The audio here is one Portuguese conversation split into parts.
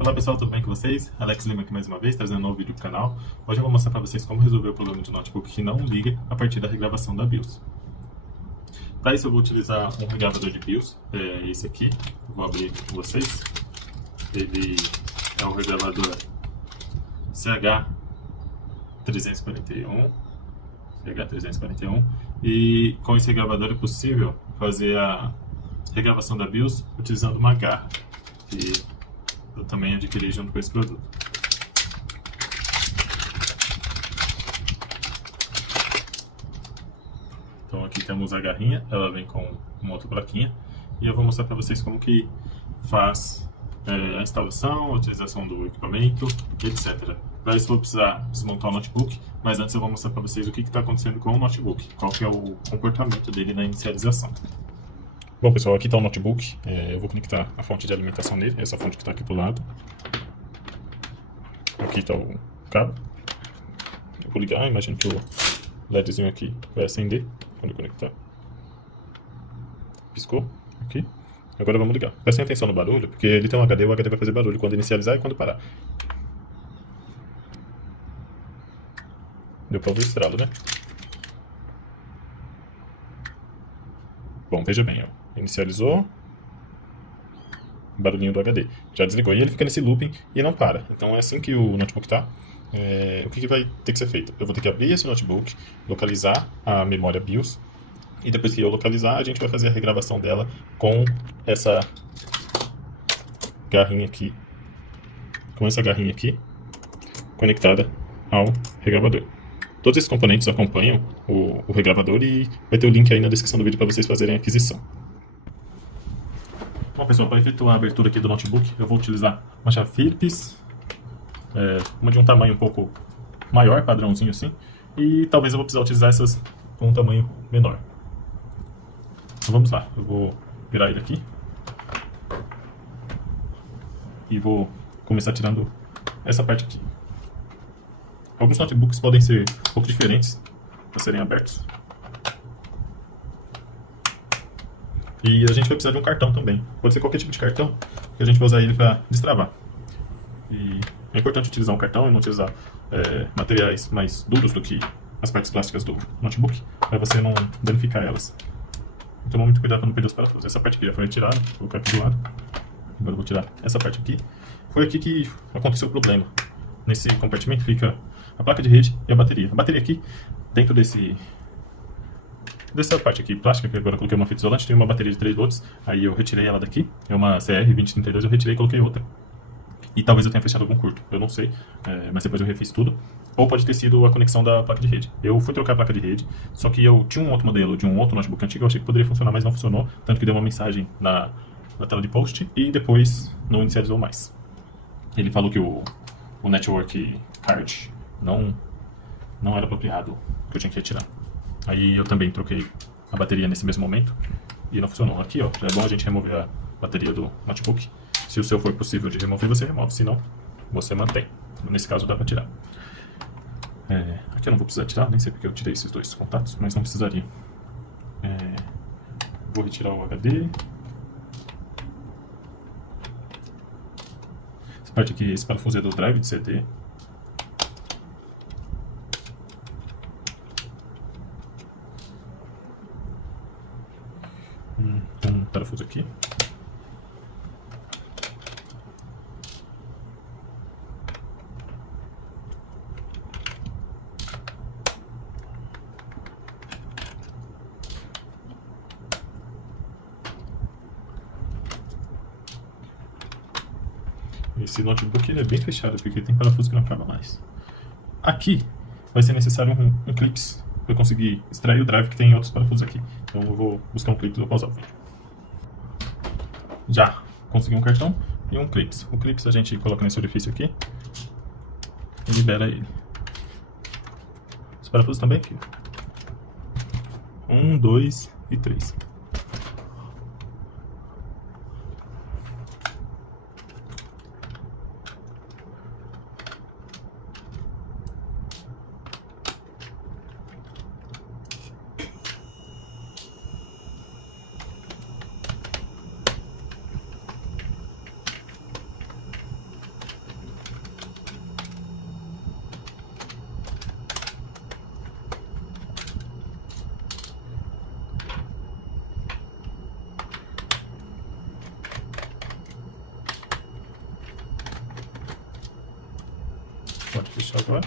Olá pessoal, tudo bem com vocês? Alex Lima aqui mais uma vez, trazendo um novo vídeo pro canal. Hoje eu vou mostrar para vocês como resolver o problema de notebook que não liga a partir da regravação da BIOS. Para isso eu vou utilizar um regravador de BIOS, esse aqui, vou abrir com vocês. Ele é um regravador CH341, e com esse regravador é possível fazer a regravação da BIOS utilizando uma garra, que eu também adquiri junto com esse produto. Então aqui temos a garrinha, ela vem com uma outra plaquinha, e eu vou mostrar para vocês como que faz a instalação, a utilização do equipamento, etc. Para isso eu vou precisar desmontar o notebook, mas antes eu vou mostrar para vocês o que está acontecendo com o notebook, qual que é o comportamento dele na inicialização. Bom pessoal, aqui está o notebook, eu vou conectar a fonte de alimentação nele, essa fonte que está aqui pro lado. Aqui está o cabo. Eu vou ligar, imagino que o LEDzinho aqui vai acender quando eu conectar. Piscou, aqui. Agora vamos ligar. Prestem atenção no barulho, porque ele tem um HD, o HD vai fazer barulho quando inicializar e quando parar. Deu para ouvir o estralo, né? Bom, veja bem, ó. Inicializou. Barulhinho do HD. Já desligou. E ele fica nesse looping e não para. Então é assim que o notebook tá. O que vai ter que ser feito? Eu vou ter que abrir esse notebook, localizar a memória BIOS. E depois que eu localizar, a gente vai fazer a regravação dela com essa garrinha aqui. Com essa garrinha aqui, conectada ao regravador. Todos esses componentes acompanham o regravador e vai ter o link aí na descrição do vídeo para vocês fazerem a aquisição. Bom pessoal, para efetuar a abertura aqui do notebook, eu vou utilizar uma chave Phillips, uma de um tamanho um pouco maior, padrãozinho assim, e talvez eu vou precisar utilizar essas com um tamanho menor. Então vamos lá, eu vou virar ele aqui e vou começar tirando essa parte aqui. Alguns notebooks podem ser um pouco diferentes para serem abertos. E a gente vai precisar de um cartão também. Pode ser qualquer tipo de cartão, que a gente vai usar ele para destravar. E é importante utilizar um cartão e não utilizar materiais mais duros do que as partes plásticas do notebook, para você não danificar elas. Então, muito cuidado para não perder os parafusos. Essa parte aqui já foi retirada, vou colocar aqui do lado. Agora eu vou tirar essa parte aqui. Foi aqui que aconteceu o problema. Nesse compartimento fica a placa de rede e a bateria. A bateria aqui, dentro dessa parte aqui plástica, que agora eu coloquei uma fita isolante, tem uma bateria de 3 volts, aí eu retirei ela daqui, é uma CR2032, eu retirei e coloquei outra. E talvez eu tenha fechado algum curto, eu não sei, mas depois eu refiz tudo. Ou pode ter sido a conexão da placa de rede. Eu fui trocar a placa de rede, só que eu tinha um outro modelo de um outro notebook antigo, eu achei que poderia funcionar, mas não funcionou, tanto que deu uma mensagem na tela de post e depois não inicializou mais. Ele falou que o network card não era apropriado, que eu tinha que retirar. Aí eu também troquei a bateria nesse mesmo momento e não funcionou. Aqui, ó, já é bom a gente remover a bateria do notebook. Se o seu for possível de remover, você remove, se não, você mantém. Nesse caso dá para tirar. Aqui eu não vou precisar tirar, nem sei porque eu tirei esses dois contatos, mas não precisaria. Vou retirar o HD. Essa parte aqui, esse parafuso é do drive de CD. Tem um parafuso aqui. Esse notebook ele é bem fechado, porque tem parafuso que não acaba mais. Aqui vai ser necessário um clips para conseguir extrair o drive, que tem outros parafusos aqui. Então eu vou buscar um clips e vou pausar o vídeo. Já consegui um cartão e um clips. O clips a gente coloca nesse orifício aqui e libera ele. Os parafusos também aqui. 1, 2 e 3. Pode fechar agora.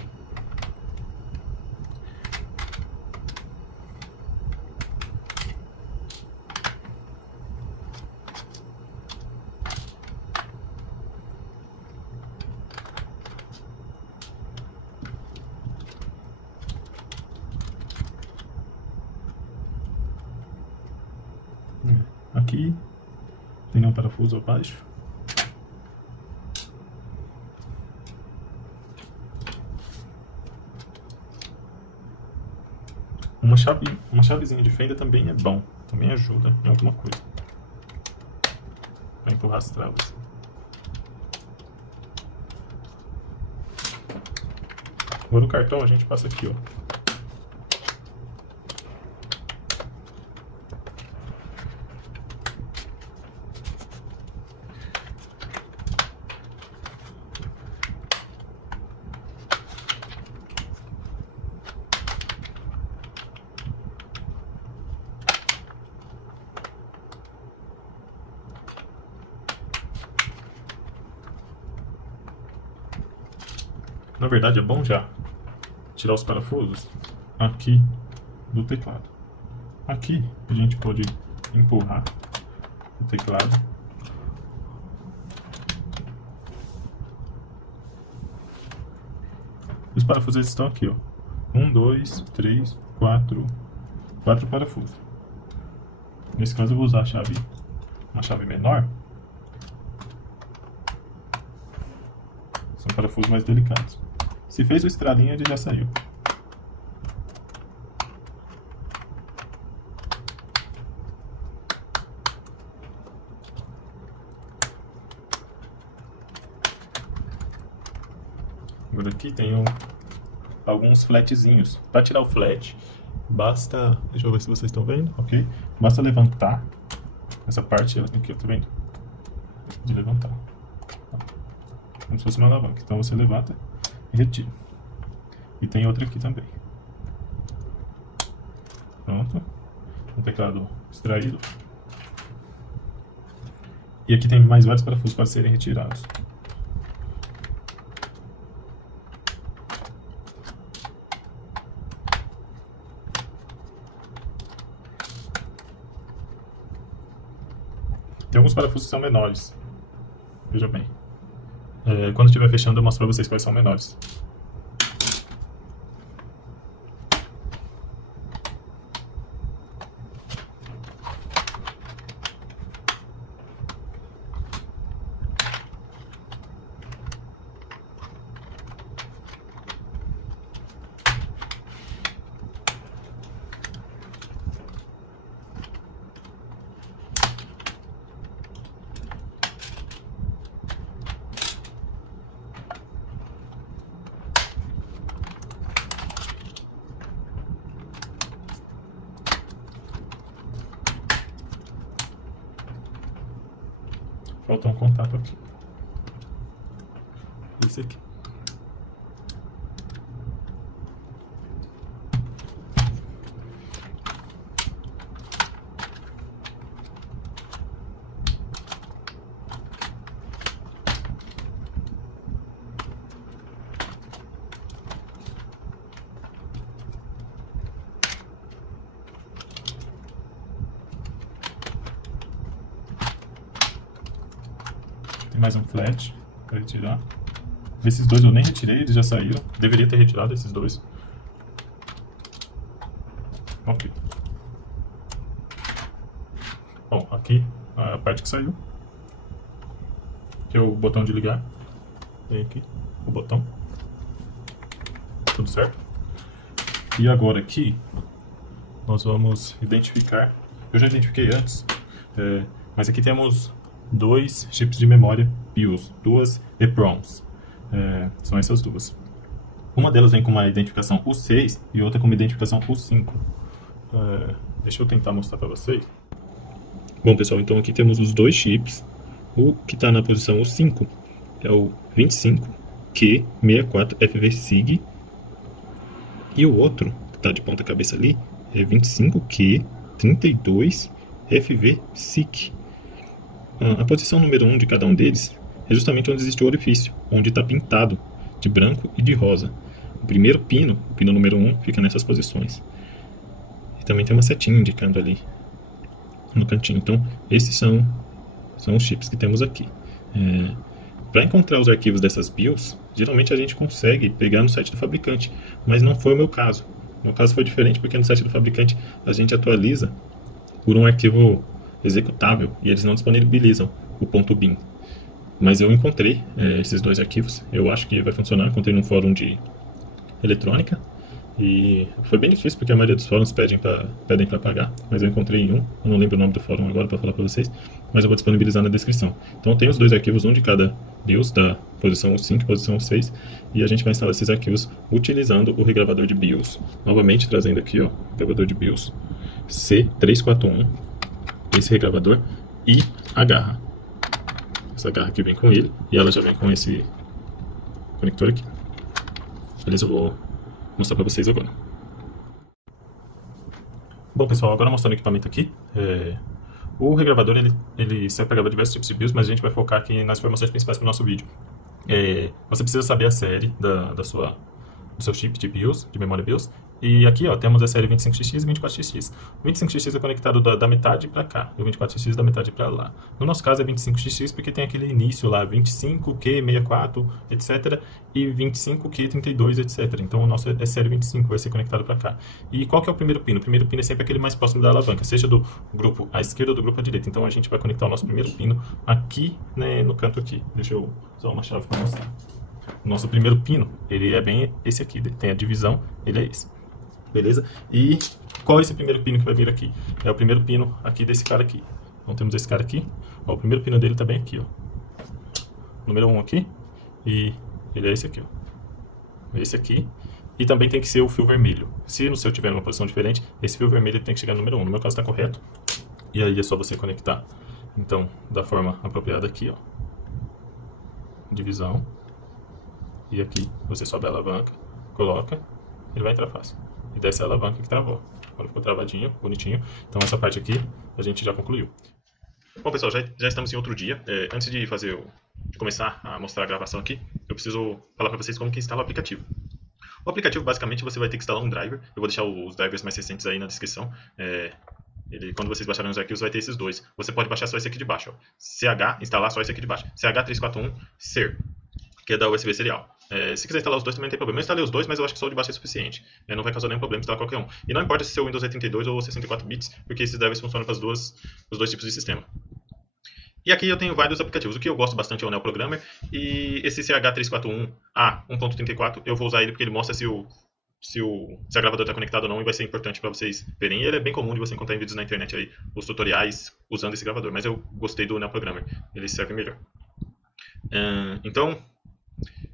Aqui tem um parafuso abaixo. Uma chavezinha de fenda também é bom, também ajuda em alguma coisa. Para empurrar as travas. Agora o cartão a gente passa aqui, ó. Na verdade é bom já tirar os parafusos aqui do teclado. Aqui a gente pode empurrar o teclado. Os parafusos estão aqui, ó. 1, 2, 3, 4 parafusos. Nesse caso eu vou usar uma chave menor. São parafusos mais delicados. Se fez o estralinho, ele já saiu. Agora aqui tem alguns flatzinhos. Para tirar o flat, basta... Deixa eu ver se vocês estão vendo, ok? Basta levantar essa parte aqui, tá vendo? De levantar. Como se fosse uma alavanca. Então você levanta e retira. E tem outra aqui também. Pronto. O teclado extraído. E aqui tem mais vários parafusos para serem retirados. Tem alguns parafusos que são menores. Veja bem. Quando estiver fechando, eu mostro para vocês quais são menores. Falta um contato aqui. Esse aqui. Tem mais um flat para retirar. Esses dois eu nem retirei, eles já saíram. Deveria ter retirado esses dois. Ok. Bom, aqui a parte que saiu. Que é o botão de ligar. Tem aqui o botão. Tudo certo? E agora aqui nós vamos identificar. Eu já identifiquei antes, mas aqui temos dois chips de memória BIOS, duas EPROMs. São essas duas. Uma delas vem com uma identificação U6 e outra com uma identificação U5. Deixa eu tentar mostrar para vocês. Bom, pessoal, então aqui temos os dois chips. O que está na posição U5 é o 25Q64FVSIG e o outro, que está de ponta cabeça ali, é 25Q32FVSIC. A posição número 1 de cada um deles é justamente onde existe o orifício, onde está pintado de branco e de rosa. O primeiro pino, o pino número 1, fica nessas posições. E também tem uma setinha indicando ali no cantinho. Então, esses são os chips que temos aqui. Para encontrar os arquivos dessas BIOS, geralmente a gente consegue pegar no site do fabricante, mas não foi o meu caso. O meu caso foi diferente porque no site do fabricante a gente atualiza por um arquivo executável e eles não disponibilizam o .bin. Mas eu encontrei esses dois arquivos, eu acho que vai funcionar. Encontrei num fórum de eletrônica e foi bem difícil porque a maioria dos fóruns pedem para pagar, mas eu encontrei em um, eu não lembro o nome do fórum agora para falar para vocês, mas eu vou disponibilizar na descrição. Então tem os dois arquivos, um de cada BIOS, da posição 5 e posição 6, e a gente vai instalar esses arquivos utilizando o regravador de BIOS. Novamente trazendo aqui, ó, o regravador de BIOS C341, esse regravador, e a garra. Essa garra aqui vem com ele, e ela já vem com esse conector aqui. Beleza, eu vou mostrar para vocês agora. Bom, pessoal, agora mostrando o equipamento aqui. O regravador, ele serve para gravar diversos tipos de BIOS, mas a gente vai focar aqui nas informações principais para o nosso vídeo. Você precisa saber a série do seu chip de BIOS, de memória BIOS. E aqui, ó, temos a série 25XX e 24XX. O 25XX é conectado da metade para cá, e o 24XX da metade para lá. No nosso caso é 25XX porque tem aquele início lá, 25Q64, etc. E 25Q32, etc. Então o nosso é série 25, vai ser conectado para cá. E qual que é o primeiro pino? O primeiro pino é sempre aquele mais próximo da alavanca, seja do grupo à esquerda ou do grupo à direita. Então a gente vai conectar o nosso primeiro pino aqui, né, no canto aqui. Deixa eu usar uma chave para mostrar. O nosso primeiro pino, ele é bem esse aqui, tem a divisão, ele é esse. Beleza? E qual é esse primeiro pino que vai vir aqui? É o primeiro pino aqui desse cara aqui. Então temos esse cara aqui. Ó, o primeiro pino dele tá bem aqui, ó. Número 1 aqui. E ele é esse aqui, ó. Esse aqui. E também tem que ser o fio vermelho. Se no seu tiver uma posição diferente, esse fio vermelho tem que chegar no número 1. No meu caso tá correto. E aí é só você conectar. Então, da forma apropriada aqui, ó. Divisão. E aqui você sobe a alavanca, coloca, ele vai entrar fácil. E desce a alavanca que travou. Agora ficou travadinho, bonitinho. Então essa parte aqui a gente já concluiu. Bom, pessoal, já estamos em outro dia. Antes de começar a mostrar a gravação aqui, eu preciso falar para vocês como que instala o aplicativo. O aplicativo, basicamente, você vai ter que instalar um driver. Eu vou deixar os drivers mais recentes aí na descrição. Quando vocês baixarem os arquivos, vai ter esses dois. Você pode baixar só esse aqui de baixo, ó. instalar só esse aqui de baixo. CH341 SER, que é da USB serial. Se quiser instalar os dois também não tem problema. Eu instalei os dois, mas eu acho que só o de baixo é suficiente. Não vai causar nenhum problema instalar qualquer um. E não importa se seu Windows é 32 ou 64 bits, porque esses drivers funcionam para os dois tipos de sistema. E aqui eu tenho vários aplicativos. O que eu gosto bastante é o Neo Programmer. E esse CH341A 1.34, eu vou usar ele porque ele mostra se a gravadora está conectada ou não, e vai ser importante para vocês verem. E ele é bem comum de você encontrar em vídeos na internet aí, os tutoriais usando esse gravador. Mas eu gostei do Neo Programmer, ele serve melhor. Então,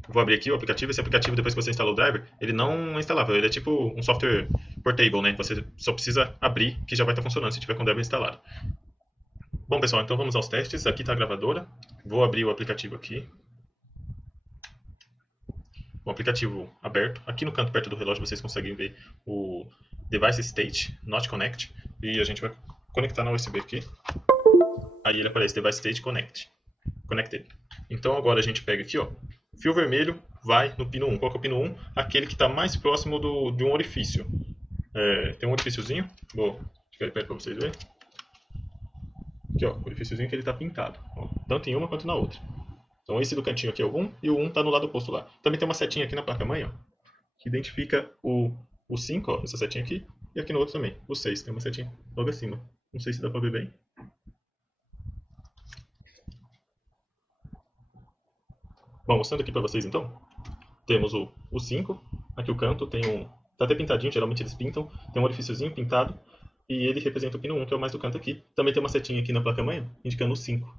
vou abrir aqui o aplicativo. Esse aplicativo, depois que você instala o driver, ele não é instalável. Ele é tipo um software portable, né? Você só precisa abrir, que já vai estar funcionando se tiver com o driver instalado. Bom, pessoal, então vamos aos testes. Aqui está a gravadora. Vou abrir o aplicativo aqui. O aplicativo aberto. Aqui no canto, perto do relógio, vocês conseguem ver o Device State Not Connect. E a gente vai conectar na USB aqui. Aí ele aparece Device State Connected. Então agora a gente pega aqui, ó. Fio vermelho vai no pino 1. Qual que é o pino 1? Aquele que está mais próximo de um orifício. Tem um orifíciozinho. Vou ficar aí perto para vocês verem. Aqui, ó, o orifíciozinho que ele está pintado. Ó, tanto em uma quanto na outra. Então esse do cantinho aqui é o 1 e o 1 está no lado oposto lá. Também tem uma setinha aqui na placa-mãe, ó, que identifica o 5, ó, essa setinha aqui. E aqui no outro também, o 6. Tem uma setinha logo acima. Não sei se dá para ver bem. Bom, mostrando aqui para vocês então, temos o 5, aqui o canto tem tá até pintadinho, geralmente eles pintam, tem um orifíciozinho pintado, e ele representa o pino 1, que é o mais do canto aqui. Também tem uma setinha aqui na placa-mãe, indicando o 5,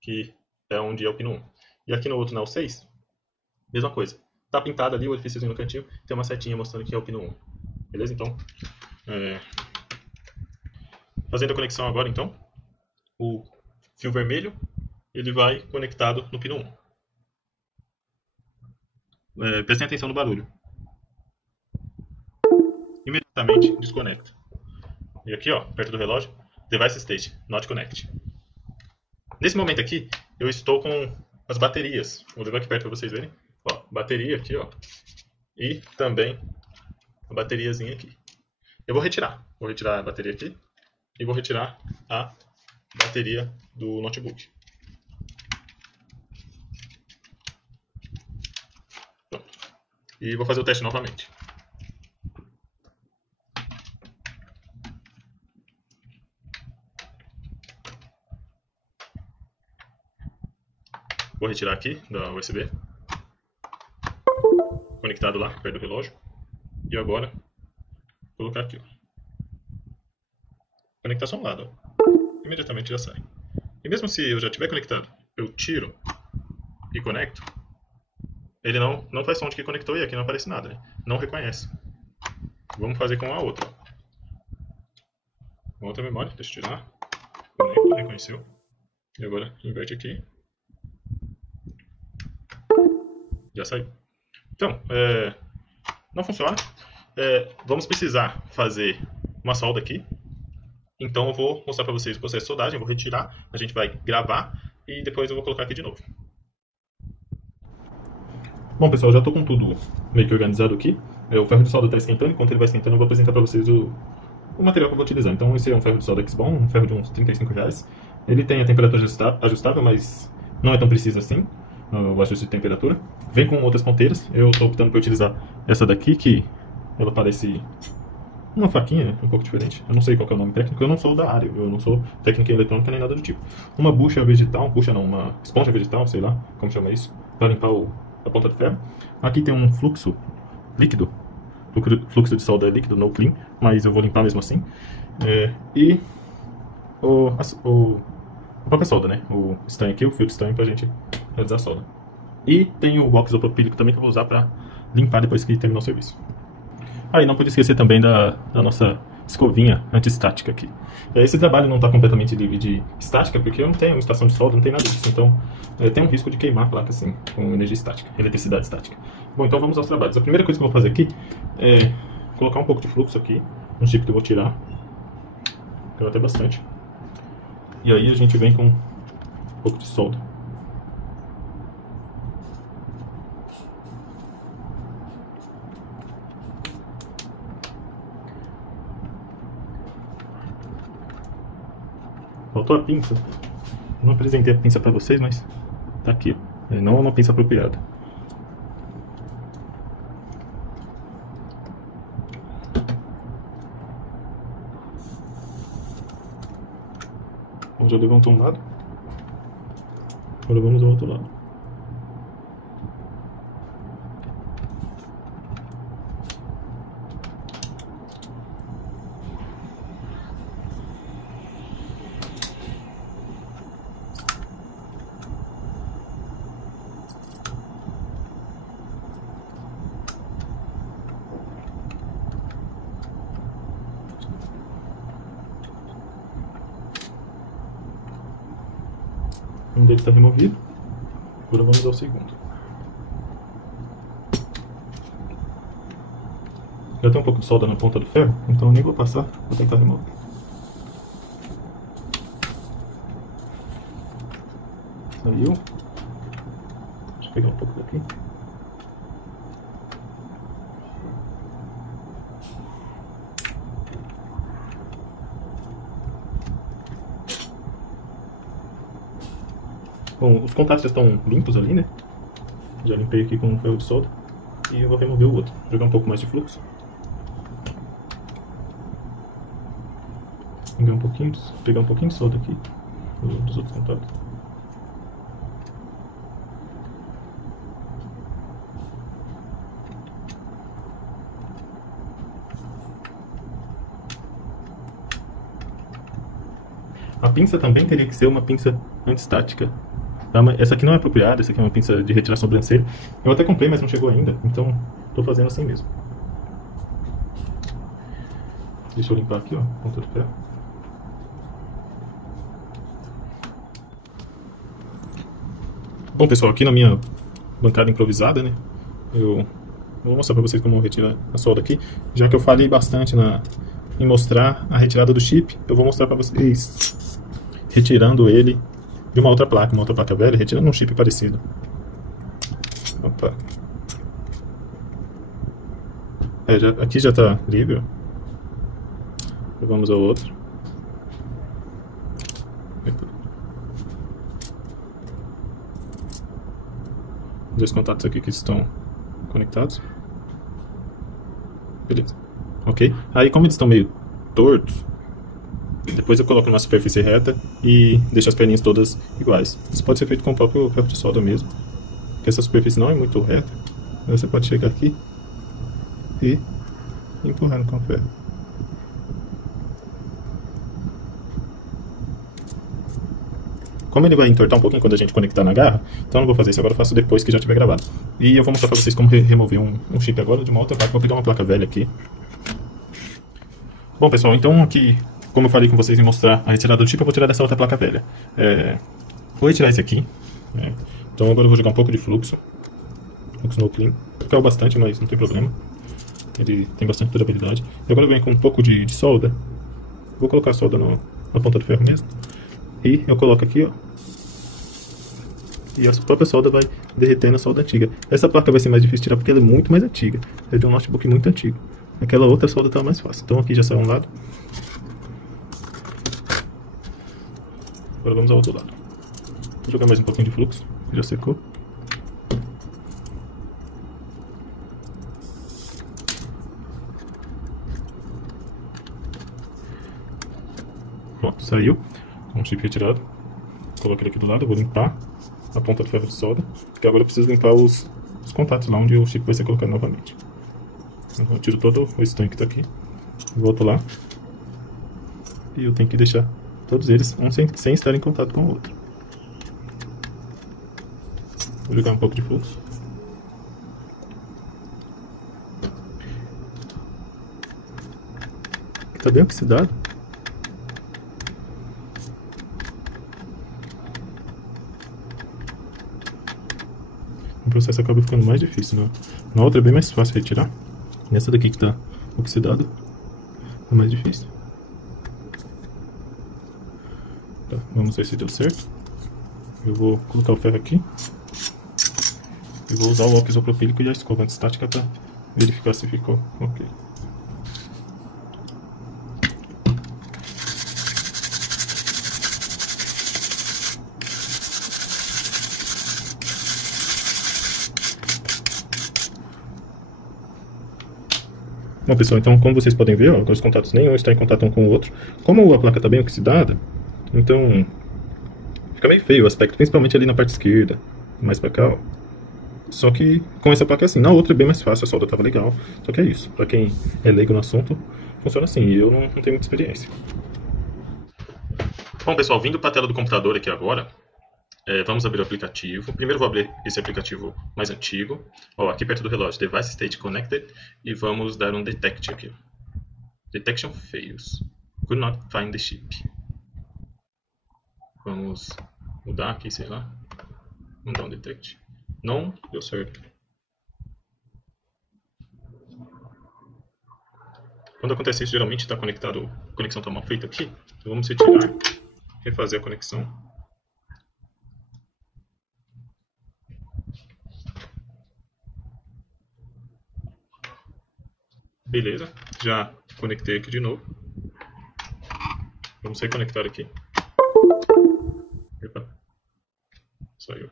que é onde é o pino 1. E aqui no outro, o 6, mesma coisa. Tá pintado ali o orifíciozinho no cantinho, tem uma setinha mostrando que é o pino 1. Beleza? Então, fazendo a conexão agora então, o fio vermelho, ele vai conectado no pino 1. Prestem atenção no barulho. Imediatamente desconecta. E aqui, ó, perto do relógio, Device State Not Connect. Nesse momento aqui, eu estou com as baterias. Vou levar aqui perto para vocês verem. Ó, bateria aqui, ó. E também a bateriazinha aqui. Eu vou retirar a bateria aqui e vou retirar a bateria do notebook. Pronto. E vou fazer o teste novamente. Vou retirar aqui da USB. Conectado lá, perto do relógio. E agora, vou colocar aqui, ó. Conectar só um lado, ó. Imediatamente já sai. E mesmo se eu já tiver conectado, eu tiro e conecto, ele não faz som de que conectou e aqui não aparece nada, né? Não reconhece. Vamos fazer com a outra. Outra memória, deixa eu tirar. Conecto, reconheceu. E agora inverte aqui. Já saiu. Então, não funciona. Vamos precisar fazer uma solda aqui. Então eu vou mostrar para vocês o processo de soldagem. Eu vou retirar, a gente vai gravar e depois eu vou colocar aqui de novo. Bom, pessoal, já estou com tudo meio que organizado aqui. O ferro de solda está esquentando. Enquanto ele vai esquentando, eu vou apresentar para vocês o material que eu vou utilizar. Então esse é um ferro de solda X-Bom, um ferro de uns R$35. Ele tem a temperatura ajustável, mas não é tão preciso assim. O ajuste de temperatura. Vem com outras ponteiras. Eu estou optando por utilizar essa daqui, que ela parece uma faquinha, né? Um pouco diferente. Eu não sei qual que é o nome técnico, eu não sou da área, eu não sou técnica em eletrônica nem nada do tipo. Uma bucha vegetal, uma esponja vegetal, sei lá como chama isso, para limpar a ponta do ferro. Aqui tem um fluxo líquido, fluxo de solda líquido, no clean, mas eu vou limpar mesmo assim. E a própria solda, né? O estanho aqui, o fio de estanho pra gente realizar a solda. E tem o box isopropílico também que eu vou usar pra limpar depois que terminar o serviço. Aí não pode esquecer também da nossa escovinha anti-estática aqui. Esse trabalho não está completamente livre de estática, porque eu não tenho uma estação de solda, não tem nada disso. Então tem um risco de queimar a placa assim, com energia estática, eletricidade estática. Bom, então vamos aos trabalhos. A primeira coisa que eu vou fazer aqui é colocar um pouco de fluxo aqui, um chip que eu vou tirar. Quero até bastante. E aí a gente vem com um pouco de solda. Faltou a pinça. Não apresentei a pinça pra vocês, mas tá aqui, ó. Não é uma pinça apropriada. Bom, já levantou um lado. Agora vamos ao outro lado. Um deles está removido. Agora vamos ao segundo. Já tem um pouco de solda na ponta do ferro, então eu nem vou passar, vou tentar remover. Saiu. Deixa eu pegar um pouco daqui. Bom, os contatos já estão limpos ali, né? Já limpei aqui com um ferro de solda. E eu vou remover o outro. Jogar um pouco mais de fluxo. Pegar um pouquinho de solda aqui dos outros contatos. A pinça também teria que ser uma pinça antistática. Essa aqui não é apropriada, essa aqui é uma pinça de retirar sobrancelha. Eu até comprei, mas não chegou ainda, então estou fazendo assim mesmo. Deixa eu limpar aqui, ó, ponta do ferro. Bom, pessoal, aqui na minha bancada improvisada, né, eu vou mostrar para vocês como eu retiro a solda aqui. Já que eu falei bastante em mostrar a retirada do chip, eu vou mostrar para vocês retirando ele de uma outra placa velha, retirando um chip parecido. Opa. Aqui já está livre. Vamos ao outro. Dois contatos aqui que estão conectados. Beleza. Ok? Aí, como eles estão meio tortos, depois eu coloco numa superfície reta e deixo as perninhas todas iguais. Isso pode ser feito com o próprio ferro de solda mesmo. Porque essa superfície não é muito reta. Aí você pode chegar aqui e empurrando com o ferro. Como ele vai entortar um pouquinho quando a gente conectar na garra, então eu não vou fazer isso agora, eu faço depois que já tiver gravado. E eu vou mostrar pra vocês como remover um chip agora de uma outra placa. Vou pegar uma placa velha aqui. Bom, pessoal, então aqui, como eu falei com vocês em mostrar a retirada do chip, eu vou tirar dessa outra placa velha. Vou retirar esse aqui. Então agora eu vou jogar um pouco de fluxo. Fluxo no clean. Caiu bastante, mas não tem problema. Ele tem bastante durabilidade. E agora eu venho com um pouco de solda. Vou colocar a solda na ponta do ferro mesmo. E eu coloco aqui, ó. E a própria solda vai derretendo a solda antiga. Essa placa vai ser mais difícil de tirar porque ela é muito mais antiga. É de um notebook muito antigo. Aquela outra solda tá mais fácil. Então aqui já saiu um lado. Agora vamos ao outro lado. Vou jogar mais um pouquinho de fluxo. Já secou. Pronto, saiu. Com o chip retirado. Coloquei ele aqui do lado. Vou limpar a ponta do ferro de solda, porque agora eu preciso limpar os contatos lá onde o chip vai ser colocado novamente. Então eu tiro todo o estanque que está aqui, volto lá, e eu tenho que deixar todos eles, um sem estar em contato com o outro. Vou jogar um pouco de fluxo. Está bem oxidado. O processo acaba ficando mais difícil, né? Na outra é bem mais fácil retirar. Nessa daqui que está oxidado é mais difícil. Tá, vamos ver se deu certo. Eu vou colocar o ferro aqui e vou usar o óxido isopropílico e a escova antistática para verificar se ficou ok. Bom, pessoal, então como vocês podem ver, ó, os contatos nenhum está em contato um com o outro. Como a placa está bem oxidada, então fica meio feio o aspecto, principalmente ali na parte esquerda, mais pra cá, ó. Só que com essa placa é assim, na outra é bem mais fácil, a solda estava legal, só que é isso. Pra quem é leigo no assunto, funciona assim, e eu não tenho muita experiência. Bom, pessoal, vindo para a tela do computador aqui agora, vamos abrir o aplicativo. Primeiro vou abrir esse aplicativo mais antigo. Ó, aqui perto do relógio, Device State Connected. E vamos dar um Detect aqui. Detection Fails. Could not find the chip. Vamos mudar aqui, sei lá. Vamos dar um Detect. Não deu certo. Quando acontece isso, geralmente está conectado, a conexão está mal feita aqui. Então vamos retirar, refazer a conexão. Beleza, já conectei aqui de novo. Vamos reconectar aqui. Epa, saiu.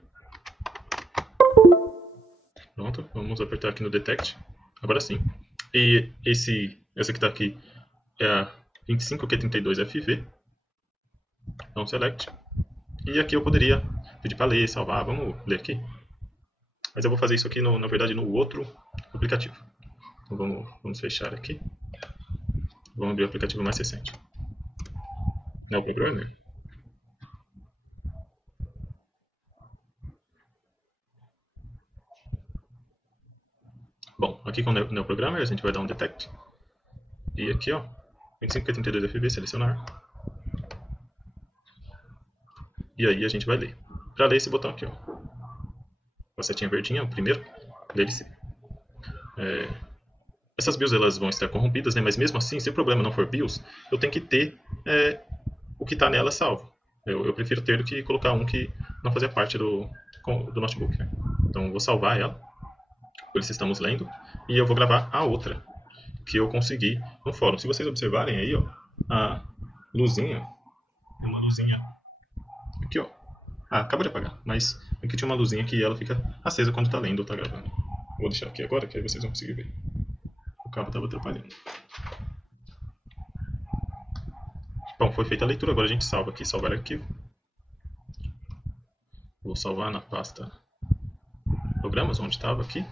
Pronto, vamos apertar aqui no Detect. Agora sim. E essa que está aqui é a 25Q32FV. Então Select. E aqui eu poderia pedir para ler, salvar. Vamos ler aqui. Mas eu vou fazer isso aqui, na verdade, no outro aplicativo. Então vamos fechar aqui. Vamos abrir o aplicativo mais recente. Não, o Programmer. Bom, aqui com o Neo Programmer a gente vai dar um Detect. E aqui, ó, 25Q32FV, selecionar. E aí a gente vai ler. Para ler esse botão aqui, ó. A setinha verdinha, o primeiro, ler esse. Essas BIOS elas vão estar corrompidas, né? Mas mesmo assim, se o problema não for BIOS, eu tenho que ter o que está nela salvo. Eu prefiro ter do que colocar um que não fazia parte do notebook, né? Então eu vou salvar ela, por isso estamos lendo, e eu vou gravar a outra. que eu consegui no fórum. Se vocês observarem aí, ó, a luzinha, tem uma luzinha aqui, ó. Ah, acabou de apagar, mas aqui tinha uma luzinha que ela fica acesa quando tá lendo ou tá gravando. Vou deixar aqui agora, que aí vocês vão conseguir ver. O cabo tava atrapalhando. Bom, foi feita a leitura, agora a gente salva aqui, salvar arquivo. Vou salvar na pasta programas, onde estava aqui.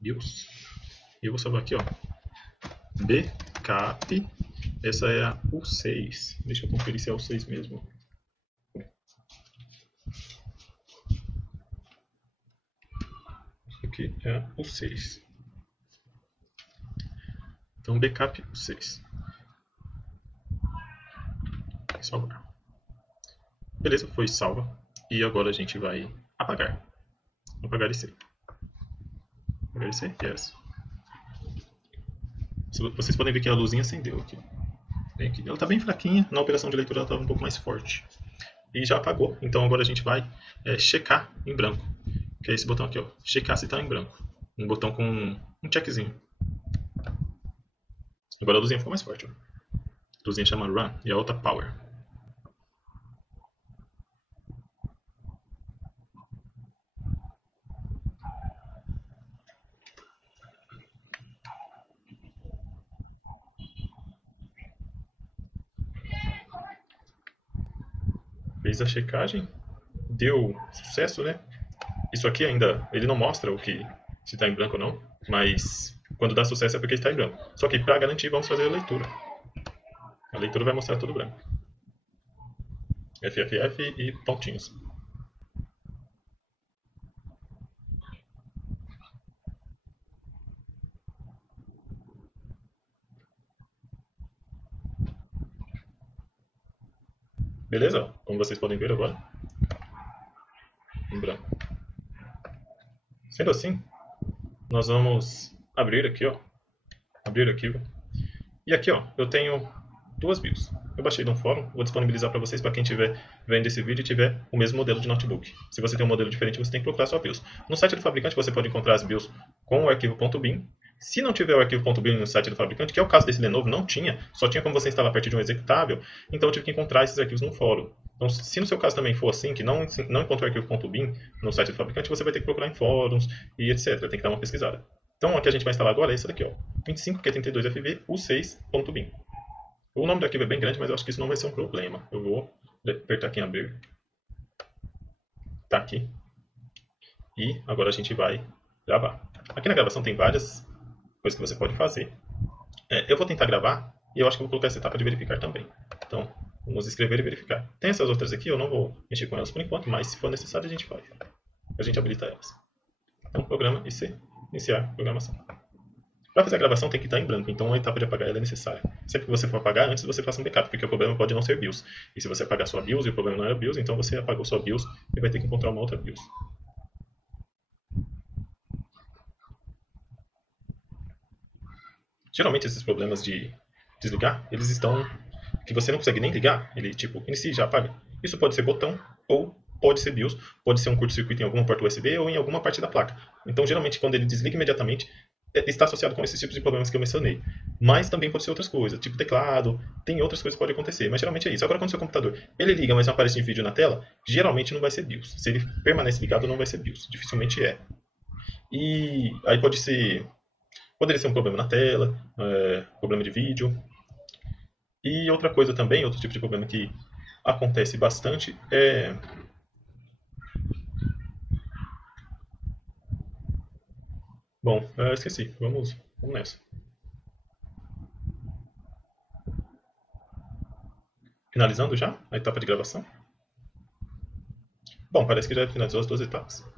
BIOS. E eu vou salvar aqui, ó. Backup. Essa é a U6. Deixa eu conferir se é a U6 mesmo. Aqui é a U6. Então, backup U6. Salvar. Beleza, foi salva. E agora a gente vai apagar. Apagar IC. Apagar IC? Yes. Vocês podem ver que a luzinha acendeu aqui. Ela está bem fraquinha. Na operação de leitura ela estava um pouco mais forte. E já apagou. Então agora a gente vai checar em branco. Que é esse botão aqui, ó. Checar se está em branco. Um botão com um checkzinho. Agora a luzinha ficou mais forte, ó. A luzinha chama Run e a outra Power. Fez a checagem, deu sucesso, né? Isso aqui ainda, ele não mostra o que se está em branco ou não, mas quando dá sucesso é porque está em branco. Só que para garantir vamos fazer a leitura. A leitura vai mostrar tudo branco. FFF e pontinhos. Beleza? Como vocês podem ver agora. Em branco. Sendo assim, nós vamos abrir aqui, ó. Abrir arquivo. E aqui, ó, eu tenho duas BIOS. Eu baixei de um fórum, vou disponibilizar para vocês, para quem estiver vendo esse vídeo e tiver o mesmo modelo de notebook. Se você tem um modelo diferente, você tem que procurar a sua BIOS. No site do fabricante você pode encontrar as BIOS com o arquivo .bin. Se não tiver o arquivo .bin no site do fabricante, que é o caso desse Lenovo, não tinha, só tinha como você instalar a partir de um executável, então eu tive que encontrar esses arquivos no fórum. Então, se no seu caso também for assim, que não encontrou o arquivo .bin no site do fabricante, você vai ter que procurar em fóruns e etc. Tem que dar uma pesquisada. Então, o que a gente vai instalar agora é esse daqui, ó, 25Q32FV U6.bin. O nome do arquivo é bem grande, mas eu acho que isso não vai ser um problema. Eu vou apertar aqui em abrir. Tá aqui. E agora a gente vai gravar. Aqui na gravação tem várias coisas que você pode fazer. Eu vou tentar gravar e eu acho que eu vou colocar essa etapa de verificar também. Então, vamos escrever e verificar. Tem essas outras aqui, eu não vou mexer com elas por enquanto, mas se for necessário a gente faz. A gente habilita elas. Então, programa IC, iniciar programação. Para fazer a gravação tem que estar em branco, então a etapa de apagar ela é necessária. Sempre que você for apagar, antes você faça um backup, porque o problema pode não ser BIOS. E se você apagar sua BIOS e o problema não era BIOS, então você apagou sua BIOS e vai ter que encontrar uma outra BIOS. Geralmente esses problemas de desligar, eles estão que você não consegue nem ligar, ele tipo, inicia e já apaga. Isso pode ser botão ou pode ser BIOS, pode ser um curto-circuito em alguma porta USB ou em alguma parte da placa. Então geralmente quando ele desliga imediatamente, está associado com esses tipos de problemas que eu mencionei. Mas também pode ser outras coisas, tipo teclado, tem outras coisas que podem acontecer, mas geralmente é isso. Agora quando o seu computador ele liga, mas não aparece vídeo na tela, geralmente não vai ser BIOS. Se ele permanece ligado, não vai ser BIOS, dificilmente é. E aí poderia ser um problema na tela, problema de vídeo. E outra coisa também, outro tipo de problema que acontece bastante é... Bom, esqueci, vamos nessa. Finalizando já a etapa de gravação. Bom, parece que já finalizou as duas etapas.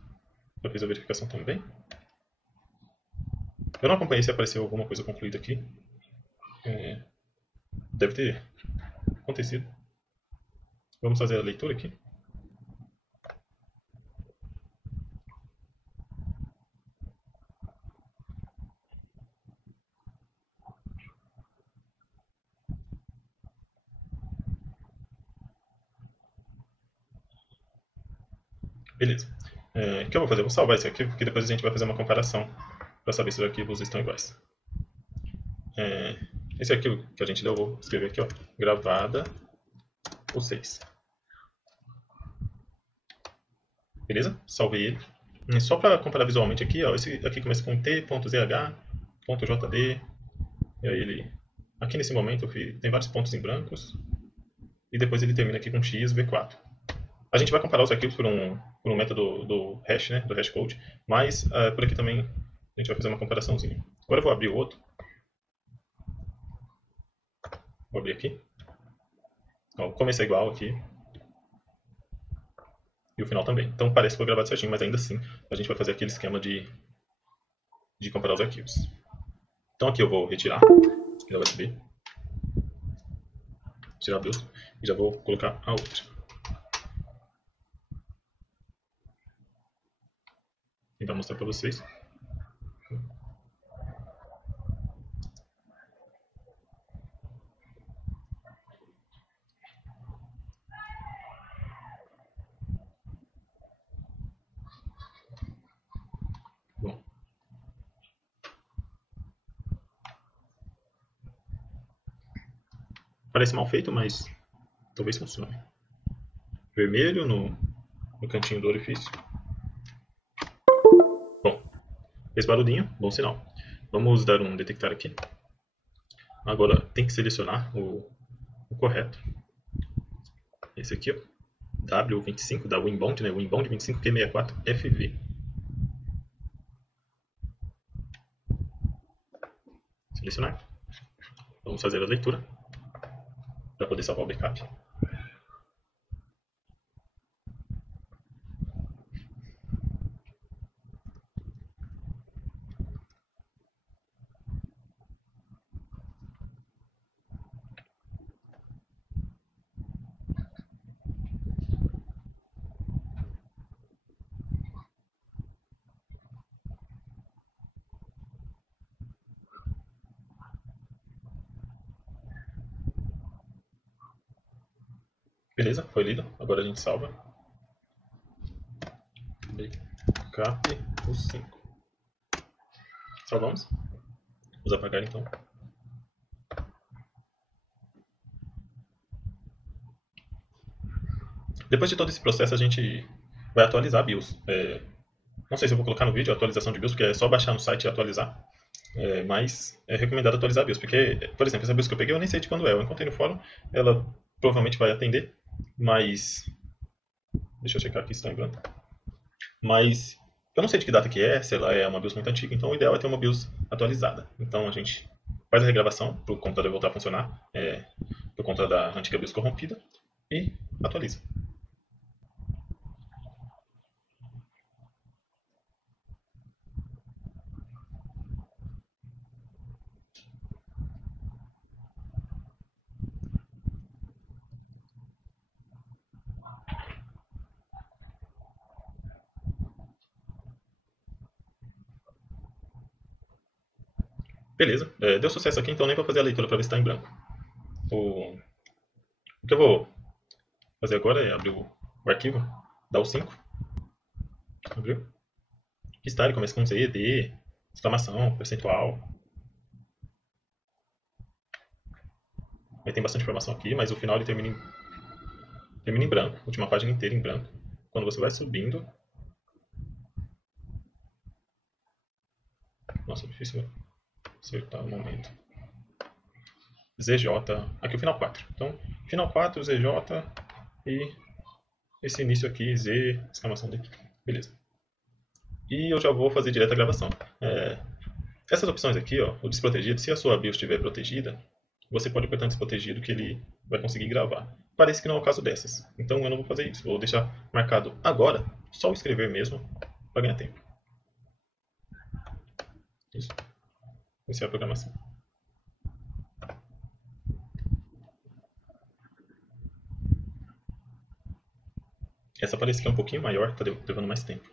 Já fiz a verificação também. Eu não acompanhei se apareceu alguma coisa concluída aqui. Deve ter acontecido. Vamos fazer a leitura aqui. Beleza. O que eu vou fazer? Eu vou salvar esse arquivo, porque depois a gente vai fazer uma comparação para saber se os arquivos estão iguais. Esse arquivo que a gente deu, eu vou escrever aqui, ó, gravada o 6. Beleza? Salvei ele. Só para comparar visualmente aqui, ó, esse aqui começa com t.zh.jd, e aí ele, aqui nesse momento tem vários pontos em brancos, e depois ele termina aqui com x v4. A gente vai comparar os arquivos por um método do hash, né, do hashcode, mas por aqui também a gente vai fazer uma comparaçãozinha. Agora eu vou abrir o outro. Vou abrir aqui. Ó, o começo é igual aqui. E o final também. Então parece que foi gravado certinho, mas ainda assim a gente vai fazer aquele esquema de comparar os arquivos. Então aqui eu vou retirar da USB. Tirar a BIOS e já vou colocar a outra. Tentar mostrar para vocês. Bom. Parece mal feito, mas talvez funcione. Vermelho no cantinho do orifício. Bom, fez barulhinho, bom sinal. Vamos dar um detectar aqui. Agora tem que selecionar o correto. Esse aqui, ó. W25 da Winbond, né? Winbond 25Q64FV. Selecionar. Vamos fazer a leitura para poder salvar o backup. Beleza, foi lido. Agora a gente salva. Backup o 5. Salvamos. Vamos apagar então. Depois de todo esse processo a gente vai atualizar a BIOS. Não sei se eu vou colocar no vídeo a atualização de BIOS, porque é só baixar no site e atualizar. Mas é recomendado atualizar a BIOS, porque, por exemplo, essa BIOS que eu peguei eu nem sei de quando é. Eu encontrei no fórum, ela provavelmente vai atender, mas... Deixa eu checar aqui se está em branco. Mas eu não sei de que data que é, se ela é uma BIOS muito antiga, então o ideal é ter uma BIOS atualizada. Então a gente faz a regravação para o computador voltar a funcionar, por conta da antiga BIOS corrompida, e atualiza. Beleza, deu sucesso aqui, então nem vou fazer a leitura para ver se está em branco. O que eu vou fazer agora é abrir o arquivo, dar o 5. Abriu. Aqui está, ele começa com Z, D, exclamação, percentual. Aí tem bastante informação aqui, mas o final ele termina em branco, última página inteira em branco. Quando você vai subindo... Nossa, difícil acertar o momento. ZJ, aqui o final 4. Então, final 4, ZJ e esse início aqui, Z, exclamação D. Beleza. E eu já vou fazer direto a gravação. Essas opções aqui, ó, o desprotegido, se a sua BIOS estiver protegida, você pode apertar no desprotegido que ele vai conseguir gravar. Parece que não é o caso dessas, então eu não vou fazer isso. Vou deixar marcado agora, só o escrever mesmo, para ganhar tempo. Isso. Iniciar a programação. Essa parece que é um pouquinho maior, está levando mais tempo.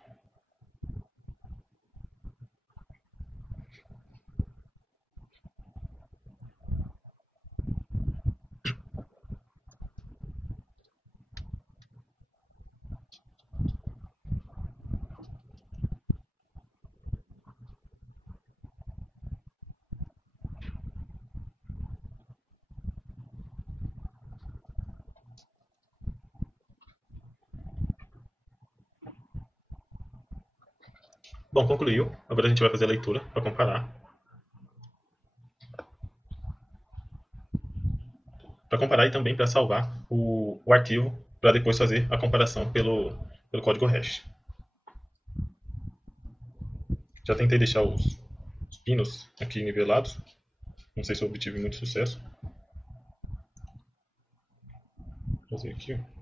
Bom, concluiu. Agora a gente vai fazer a leitura para comparar. Para comparar e também para salvar o arquivo para depois fazer a comparação pelo código hash. Já tentei deixar os pinos aqui nivelados. Não sei se eu obtive muito sucesso. Vou fazer aqui, ó.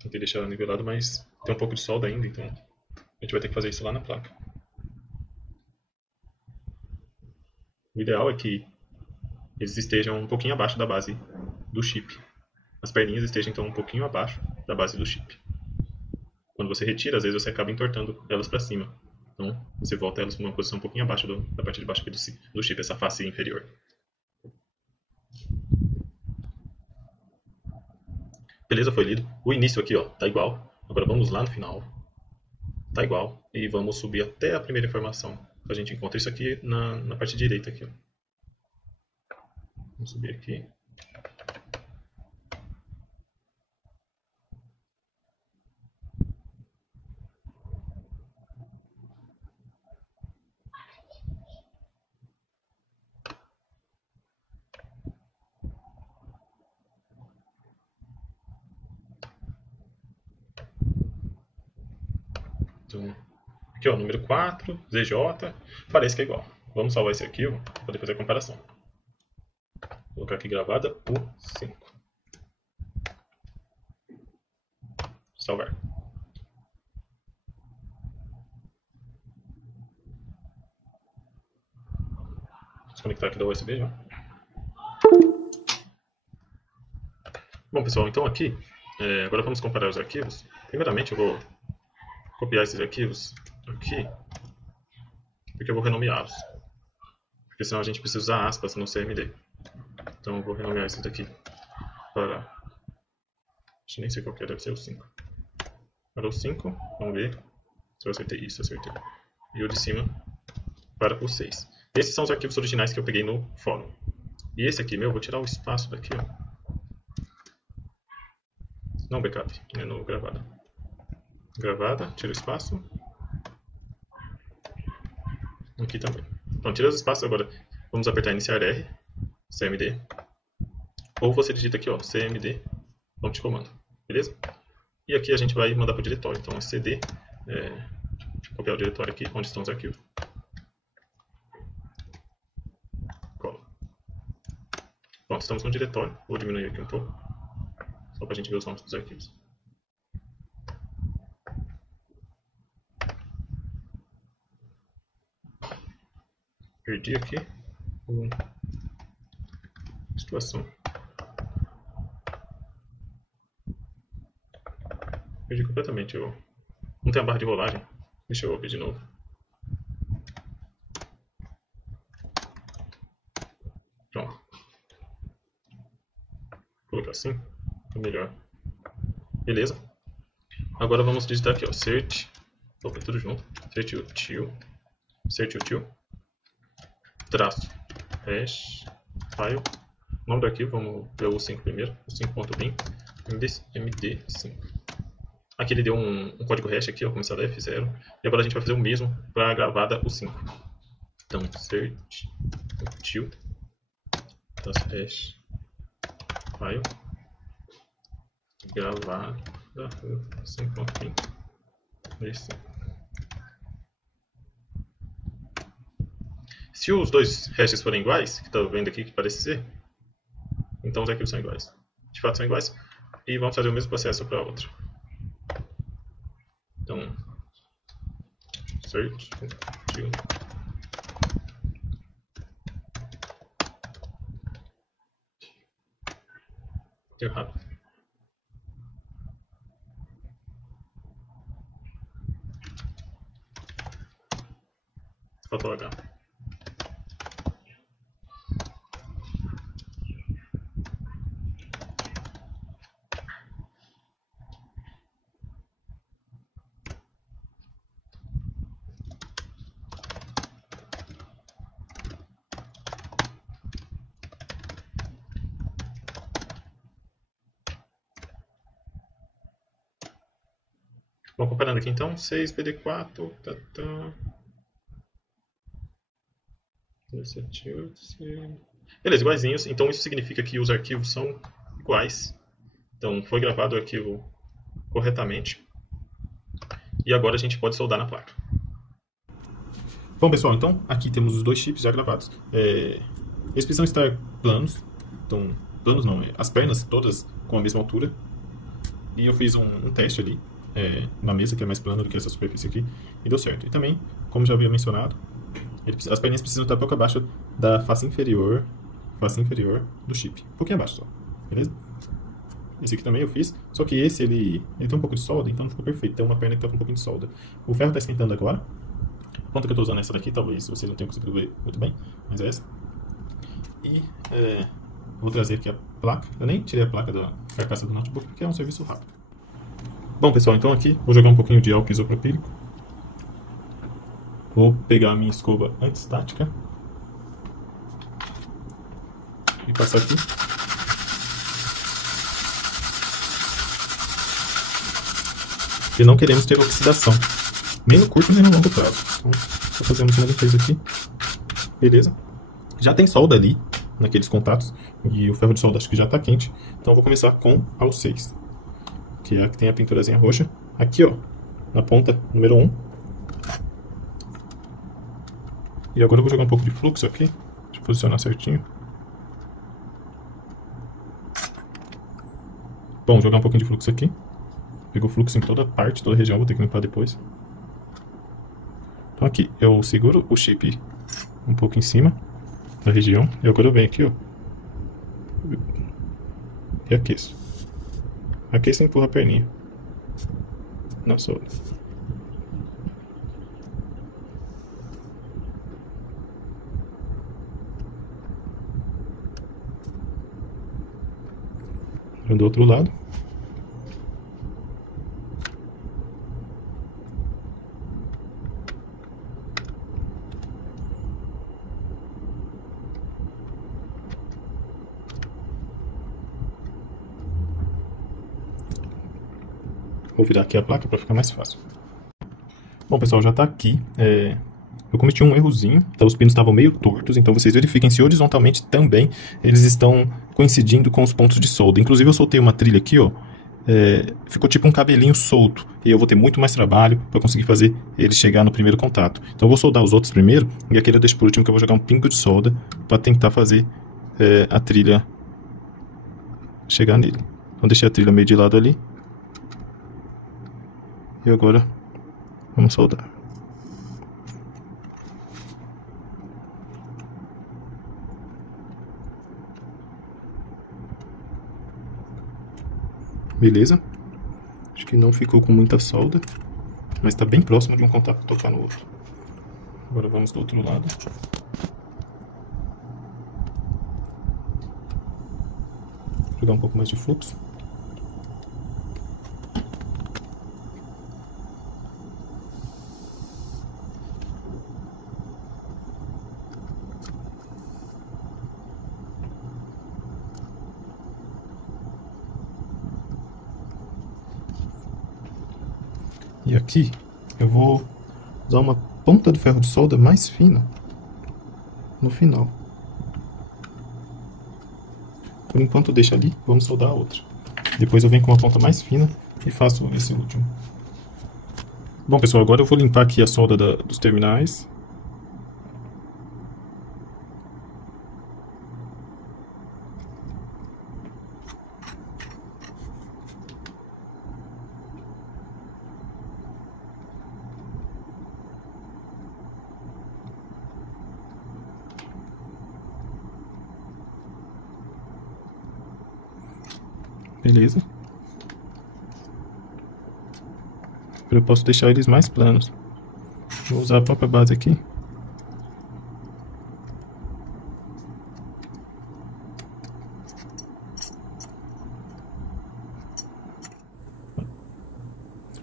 Tentei deixar nivelado, mas tem um pouco de solda ainda, então a gente vai ter que fazer isso lá na placa. O ideal é que eles estejam um pouquinho abaixo da base do chip. As perninhas estejam então um pouquinho abaixo da base do chip. Quando você retira, às vezes você acaba entortando elas para cima. Então você volta elas para uma posição um pouquinho abaixo da parte de baixo aqui do chip, essa face inferior. Beleza, foi lido. O início aqui, ó, tá igual. Agora vamos lá no final. Tá igual. E vamos subir até a primeira informação. A gente encontra isso aqui na parte direita aqui, ó. Vamos subir aqui. Então, aqui ó, número 4, ZJ, parece que é igual. Vamos salvar esse arquivo para poder fazer a comparação. Vou colocar aqui gravada o 5. Salvar. Desconectar aqui da USB já. Bom pessoal, então aqui, agora vamos comparar os arquivos. Primeiramente eu vou copiar esses arquivos aqui, porque eu vou renomeá-los. Porque senão a gente precisa usar aspas no CMD. Então eu vou renomear esse daqui para... Acho nem sei qual que é, deve ser o 5. Para o 5, vamos ver se eu acertei isso, acertei. E o de cima para o 6. Esses são os arquivos originais que eu peguei no fórum. E esse aqui, meu, eu vou tirar o espaço daqui, ó. Não backup, é no gravada. Gravada, tira o espaço. Aqui também. Então, tira os espaços agora. Vamos apertar iniciar R, CMD. Ou você digita aqui, ó, CMD, prompt de comando. Beleza? E aqui a gente vai mandar para o diretório. Então, é CD, copiar o diretório aqui, onde estão os arquivos. Cola. Pronto, estamos no diretório. Vou diminuir aqui um pouco, só para a gente ver os nomes dos arquivos. Perdi aqui a situação. Perdi completamente. Não tem a barra de rolagem. Deixa eu abrir de novo. Pronto. Vou colocar assim. É melhor. Beleza. Agora vamos digitar aqui, ó. Cert. Opa, tudo junto. Certutil. Traço. Hash. File. Nome do arquivo, vamos ver o 5 primeiro. O 5.bin. MD5. Aqui ele deu um código hash aqui, ó, começado F0. E agora a gente vai fazer o mesmo para a gravada o 5. Então, certutil. Hash. File. Gravada 5.bin. Se os dois hashes forem iguais, que está vendo aqui que parece ser, então os arquivos são iguais. De fato são iguais. E vamos fazer o mesmo processo para a outra. Então, search, deu errado. Faltou H. Bom, comparando aqui então, 6BD4, tá, tá. 278, beleza, iguaizinhos. Então isso significa que os arquivos são iguais. Então foi gravado o arquivo corretamente. E agora a gente pode soldar na placa. Bom, pessoal, então aqui temos os dois chips já gravados. Eles precisam estar planos. Então, planos não, as pernas todas com a mesma altura. E eu fiz um teste ali, na mesa, que é mais plana do que essa superfície aqui, e deu certo. E também, como já havia mencionado, as perninhas precisam estar um pouco abaixo da face inferior do chip. Um pouquinho abaixo só, beleza? Esse aqui também eu fiz, só que esse ele tem um pouco de solda, então não ficou perfeito. Tem uma perna que tá com um pouquinho de solda. O ferro está esquentando agora. A ponta que eu estou usando é essa daqui, talvez vocês não tenham conseguido ver muito bem, mas é essa. E vou trazer aqui a placa. Eu nem tirei a placa da carcaça do notebook porque é um serviço rápido. Bom, pessoal, então aqui vou jogar um pouquinho de álcool isopropílico. Vou pegar a minha escova antistática e passar aqui. Porque não queremos ter oxidação, nem no curto nem no longo prazo. Então, só fazemos uma limpeza aqui. Beleza. Já tem solda ali, naqueles contatos, e o ferro de solda acho que já está quente. Então eu vou começar com a U6, que é a que tem a pinturazinha roxa. Aqui, ó, na ponta número 1. E agora eu vou jogar um pouco de fluxo aqui. Deixa eu posicionar certinho. Bom, jogar um pouquinho de fluxo aqui. Pegou fluxo em toda parte, toda a região, vou ter que limpar depois. Então aqui, eu seguro o chip um pouco em cima da região. E agora eu venho aqui, ó. E aqueço. Aqueço e empurra a perninha na solda. Do outro lado. Vou virar aqui a placa para ficar mais fácil. Bom, pessoal, já está aqui. Eu cometi um errozinho, então os pinos estavam meio tortos, então vocês verifiquem se horizontalmente também eles estão coincidindo com os pontos de solda. Inclusive eu soltei uma trilha aqui, ó, ficou tipo um cabelinho solto, e eu vou ter muito mais trabalho para conseguir fazer ele chegar no primeiro contato. Então eu vou soldar os outros primeiro, e aquele eu deixo por último, que eu vou jogar um pingo de solda para tentar fazer a trilha chegar nele. Então deixei a trilha meio de lado ali. E agora vamos soldar. Beleza? Acho que não ficou com muita solda, mas está bem próximo de um contato tocar no outro. Agora vamos do outro lado. Jogar um pouco mais de fluxo. E aqui eu vou usar uma ponta do ferro de solda mais fina no final. Por enquanto deixa ali, vamos soldar a outra. Depois eu venho com uma ponta mais fina e faço esse último. Bom, pessoal, agora eu vou limpar aqui a solda dos terminais. Beleza. Agora eu posso deixar eles mais planos. Vou usar a própria base aqui.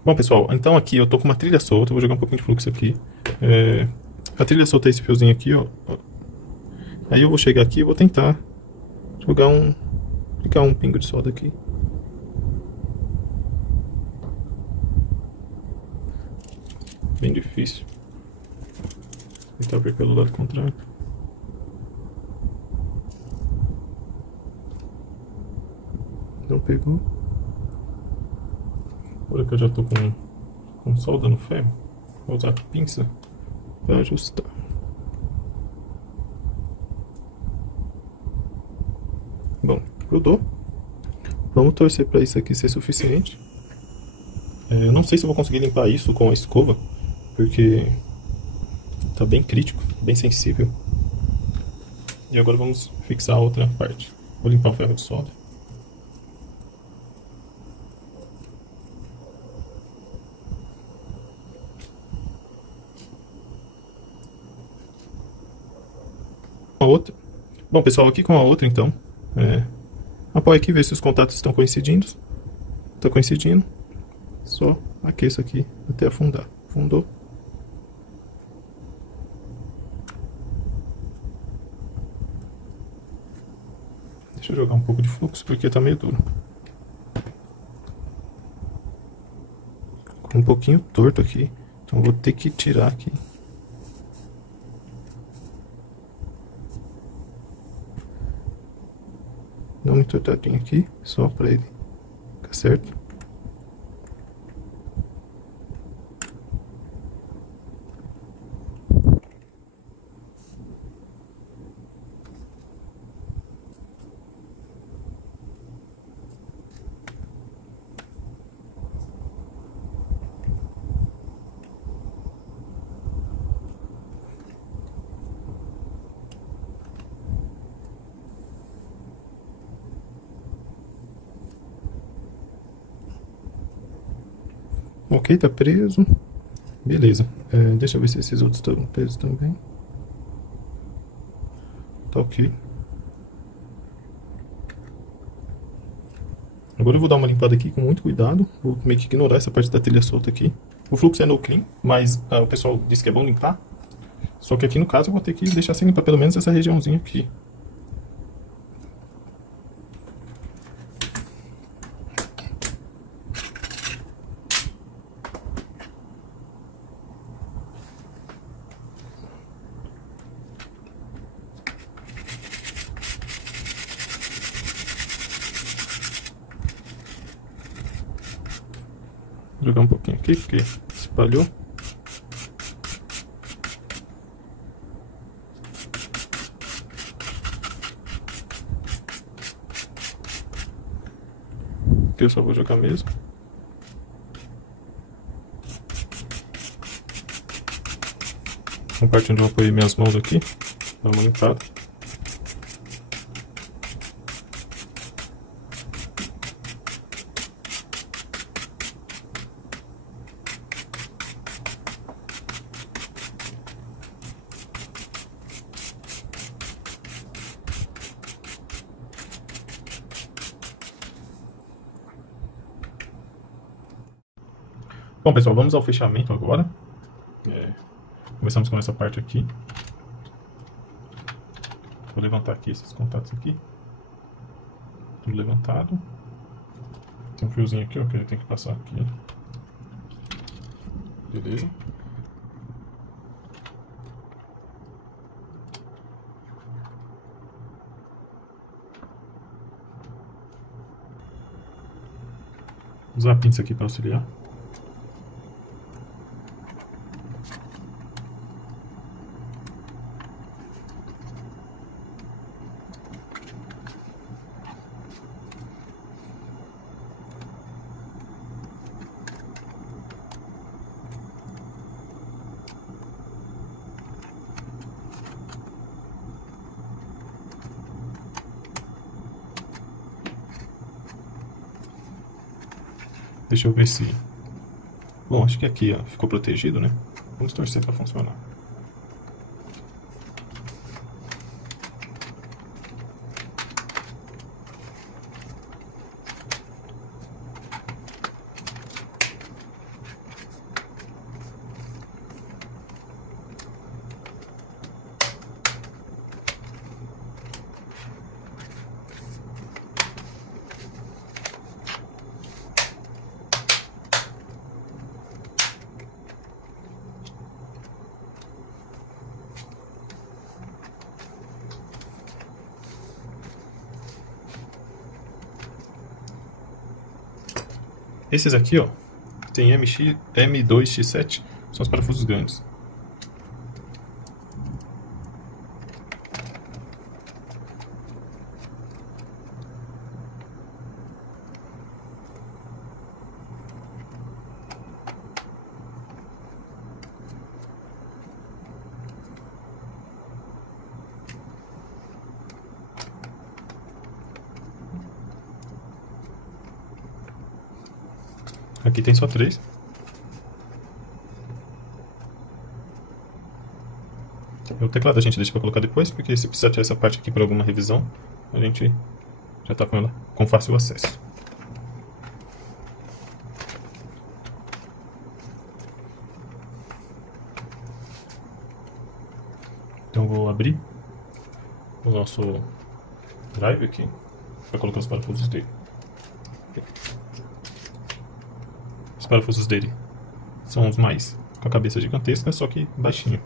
Bom, pessoal, então aqui eu tô com uma trilha solta. Vou jogar um pouquinho de fluxo aqui. A trilha solta é esse fiozinho aqui, ó. Aí eu vou chegar aqui e vou tentar jogar aplicar um pingo de solda aqui. bem difícil. Tentar ver pelo lado contrário. Não pegou. Agora que eu já tô com solda no ferro, vou usar a pinça para ajustar. Bom, grudou. Vamos torcer para isso aqui ser suficiente. Eu não sei se eu vou conseguir limpar isso com a escova, porque tá bem crítico, bem sensível. E agora vamos fixar a outra parte. Vou limpar o ferro de solda. A outra. Bom, pessoal, aqui com a outra, então, apoia aqui, ver se os contatos estão coincidindo. Está coincidindo. Só aqueço aqui até afundar. Afundou. Deixa eu jogar um pouco de fluxo porque está meio duro. Ficou um pouquinho torto aqui, então vou ter que tirar aqui. Dá uma entortadinha aqui, só para ele ficar certo. Ok, tá preso. Beleza. Deixa eu ver se esses outros estão presos também. Tá ok. Agora eu vou dar uma limpada aqui com muito cuidado. Vou meio que ignorar essa parte da telha solta aqui. O fluxo é no clean, mas o pessoal disse que é bom limpar. Só que aqui no caso eu vou ter que deixar sem limpar pelo menos essa regiãozinha aqui. Vou jogar um pouquinho aqui, porque espalhou. Aqui eu só vou jogar mesmo. A parte onde eu apoiei minhas mãos aqui, dá uma limpada. Bom, pessoal, vamos ao fechamento agora. Começamos com essa parte aqui. Vou levantar aqui esses contatos aqui. Tudo levantado. Tem um fiozinho aqui, ó, que a gente tem que passar aqui. Beleza. Vou usar a pinça aqui para auxiliar. Deixa eu ver se... Bom, acho que aqui ó, ficou protegido, né? Vamos torcer para funcionar. Esses aqui, ó, tem M2X7, são os parafusos grandes. Aqui tem só 3. O teclado a gente deixa para colocar depois, porque se precisar tirar essa parte aqui para alguma revisão, a gente já está com ela com fácil acesso. Então vou abrir o nosso drive aqui para colocar os parafusos dele. Os parafusos dele são os mais com a cabeça gigantesca, só que baixinho.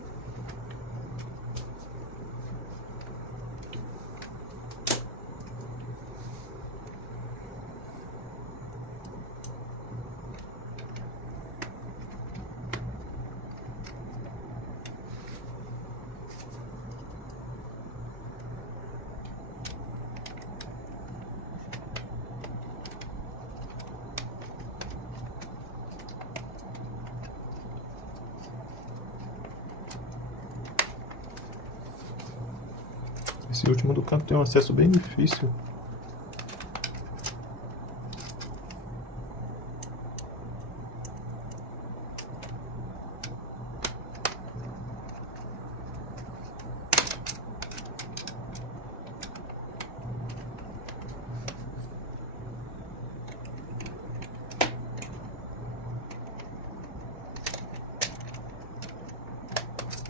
Esse último do canto tem um acesso bem difícil.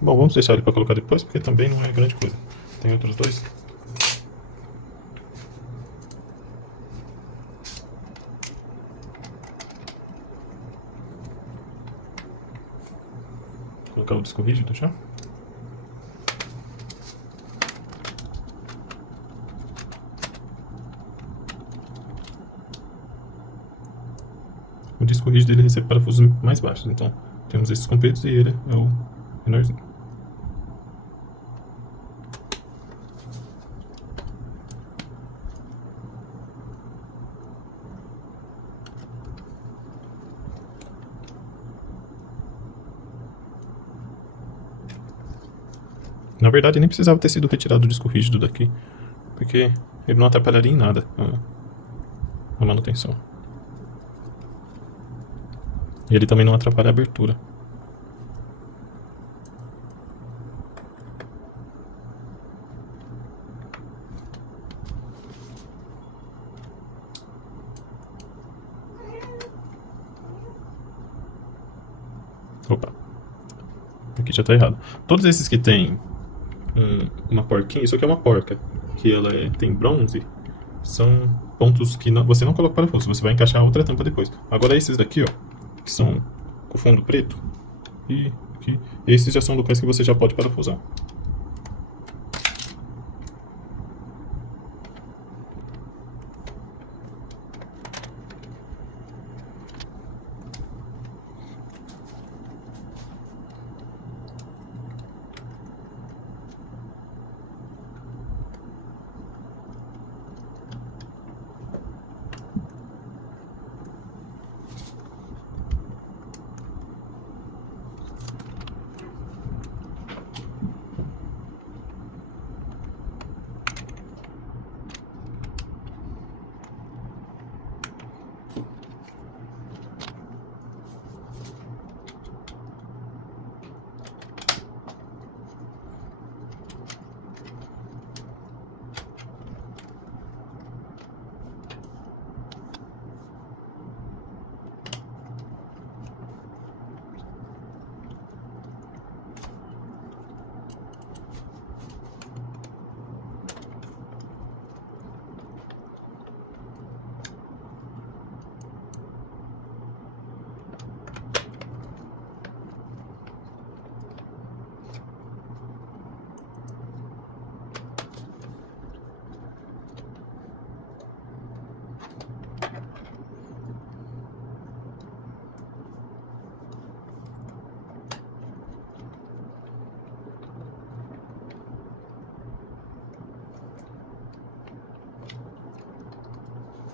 Bom, vamos deixar ele para colocar depois, porque também não é grande coisa. Tem outros dois. Vou colocar o disco rígido já. O disco rígido ele recebe parafusos mais baixos, então temos esses compridos e ele é o menorzinho. Na verdade, nem precisava ter sido retirado o disco rígido daqui, porque ele não atrapalharia em nada a manutenção. E ele também não atrapalha a abertura. Opa, aqui já está errado. Todos esses que tem uma porquinha, isso aqui é uma porca, que ela tem bronze, são pontos que você não coloca parafuso, você vai encaixar a outra tampa depois. Agora esses daqui, ó, que são com fundo preto, e aqui, esses já são locais que você já pode parafusar.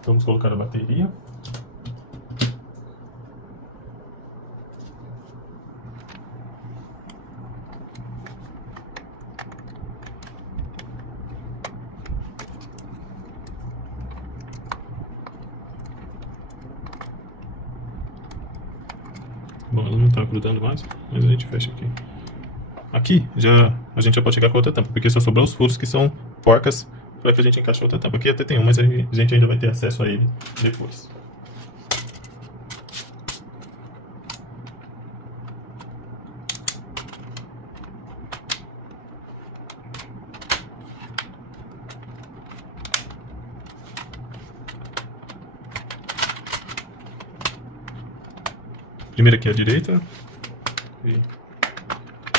Vamos colocar a bateria. Bom, ela não está grudando mais, mas a gente fecha aqui. Aqui a gente já pode chegar com outra tampa, porque só sobrou os furos que são porcas para que a gente encaixe outra tampa. Aqui até tem um, mas a gente ainda vai ter acesso a ele depois. Primeiro aqui à direita. E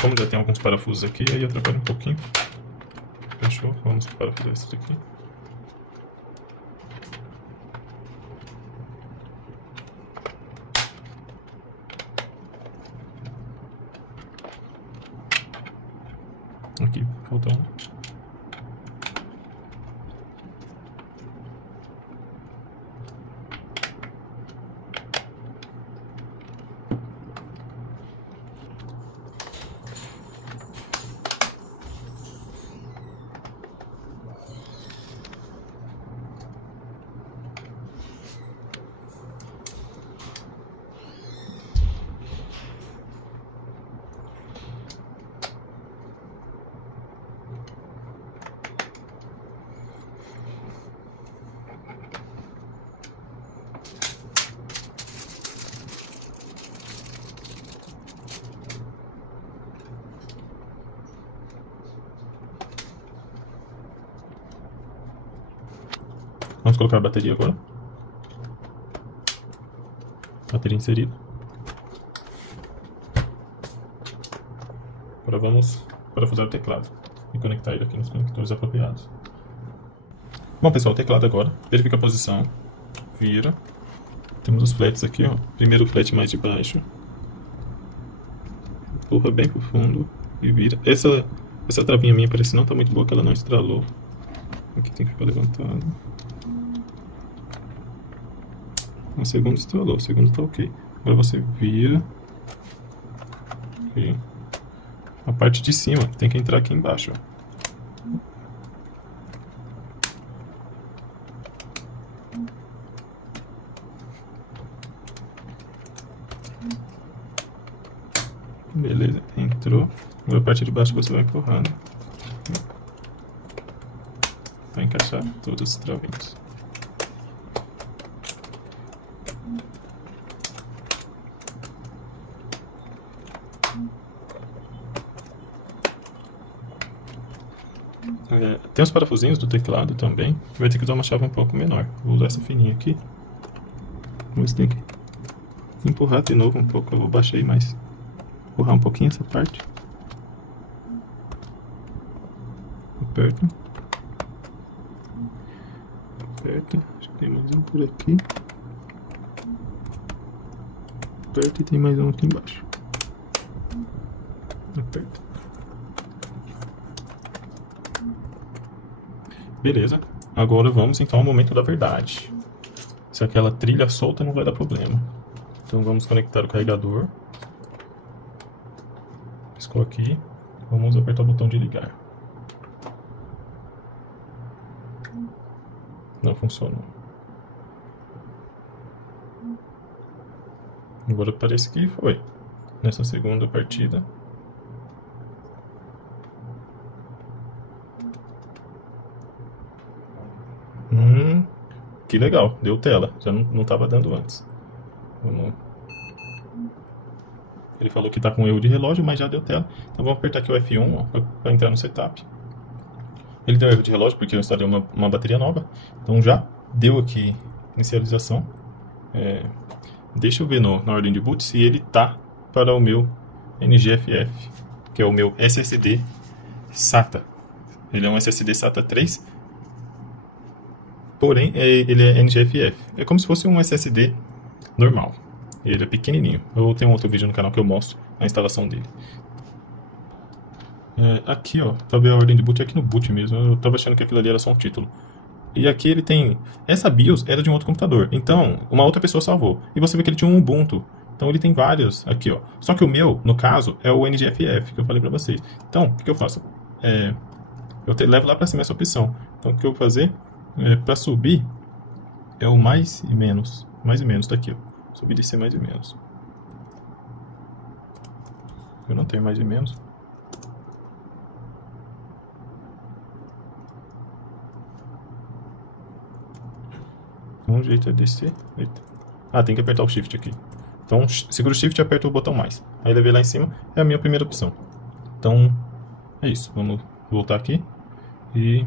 como já tem alguns parafusos aqui, aí atrapalha um pouquinho. Fechou? Vamos parafusar isso daqui. Aqui, falta um. Vamos colocar a bateria agora. Bateria inserida. Agora vamos parafusar o teclado e conectar ele aqui nos conectores apropriados. Bom, pessoal, o teclado agora. Verifica a posição. Vira. Temos os flats aqui, ó. Primeiro o flat mais de baixo. Empurra bem pro fundo e vira. Essa travinha minha parece não tá muito boa, que ela não estralou. Aqui tem que ficar levantado. O segundo estralou, o segundo tá ok. Agora você vira. Aqui. A parte de cima tem que entrar aqui embaixo, ó. Beleza, entrou. Agora a parte de baixo você vai empurrando. Vai encaixar todos os travinhos. Tem os parafusinhos do teclado também. Vai ter que usar uma chave um pouco menor. Vou usar essa fininha aqui. Mas tem que empurrar de novo um pouco. Eu baixei mais. Empurrar um pouquinho essa parte. Aperta. Aperta. Acho que tem mais um por aqui. Aperta e tem mais um aqui embaixo. Aperta. Beleza, agora vamos então ao momento da verdade. Se aquela trilha solta não vai dar problema. Então vamos conectar o carregador. Piscou aqui. Vamos apertar o botão de ligar. Não funcionou. Agora parece que foi. Nessa segunda partida. Que legal, deu tela. Já não estava dando antes. Vamos. Ele falou que está com erro de relógio, mas já deu tela. Então vamos apertar aqui o F1 para entrar no setup. Ele deu erro de relógio porque eu instalei uma bateria nova. Então já deu aqui inicialização. Deixa eu ver na ordem de boot se ele tá para o meu NGFF, que é o meu SSD SATA. Ele é um SSD SATA 3. Porém, ele é NGFF. É como se fosse um SSD normal. Ele é pequenininho. Eu tenho um outro vídeo no canal que eu mostro a instalação dele. Aqui, ó, pra ver a ordem de boot, é aqui no boot mesmo. Eu tava achando que aquilo ali era só um título. E aqui ele tem... Essa BIOS era de um outro computador. Então, uma outra pessoa salvou. E você vê que ele tinha um Ubuntu. Então ele tem vários aqui, ó. Só que o meu, no caso, é o NGFF, que eu falei pra vocês. Então, o que eu faço? Levo lá pra cima essa opção. Então, o que eu vou fazer pra subir é o mais e menos. Mais e menos tá aqui, ó. Subir e descer mais e menos. Eu não tenho mais e menos. Um jeito é descer. Eita. Ah, tem que apertar o Shift aqui. Então, segura o Shift e aperta o botão mais. Aí levei lá em cima, é a minha primeira opção. Então, é isso. Vamos voltar aqui. E...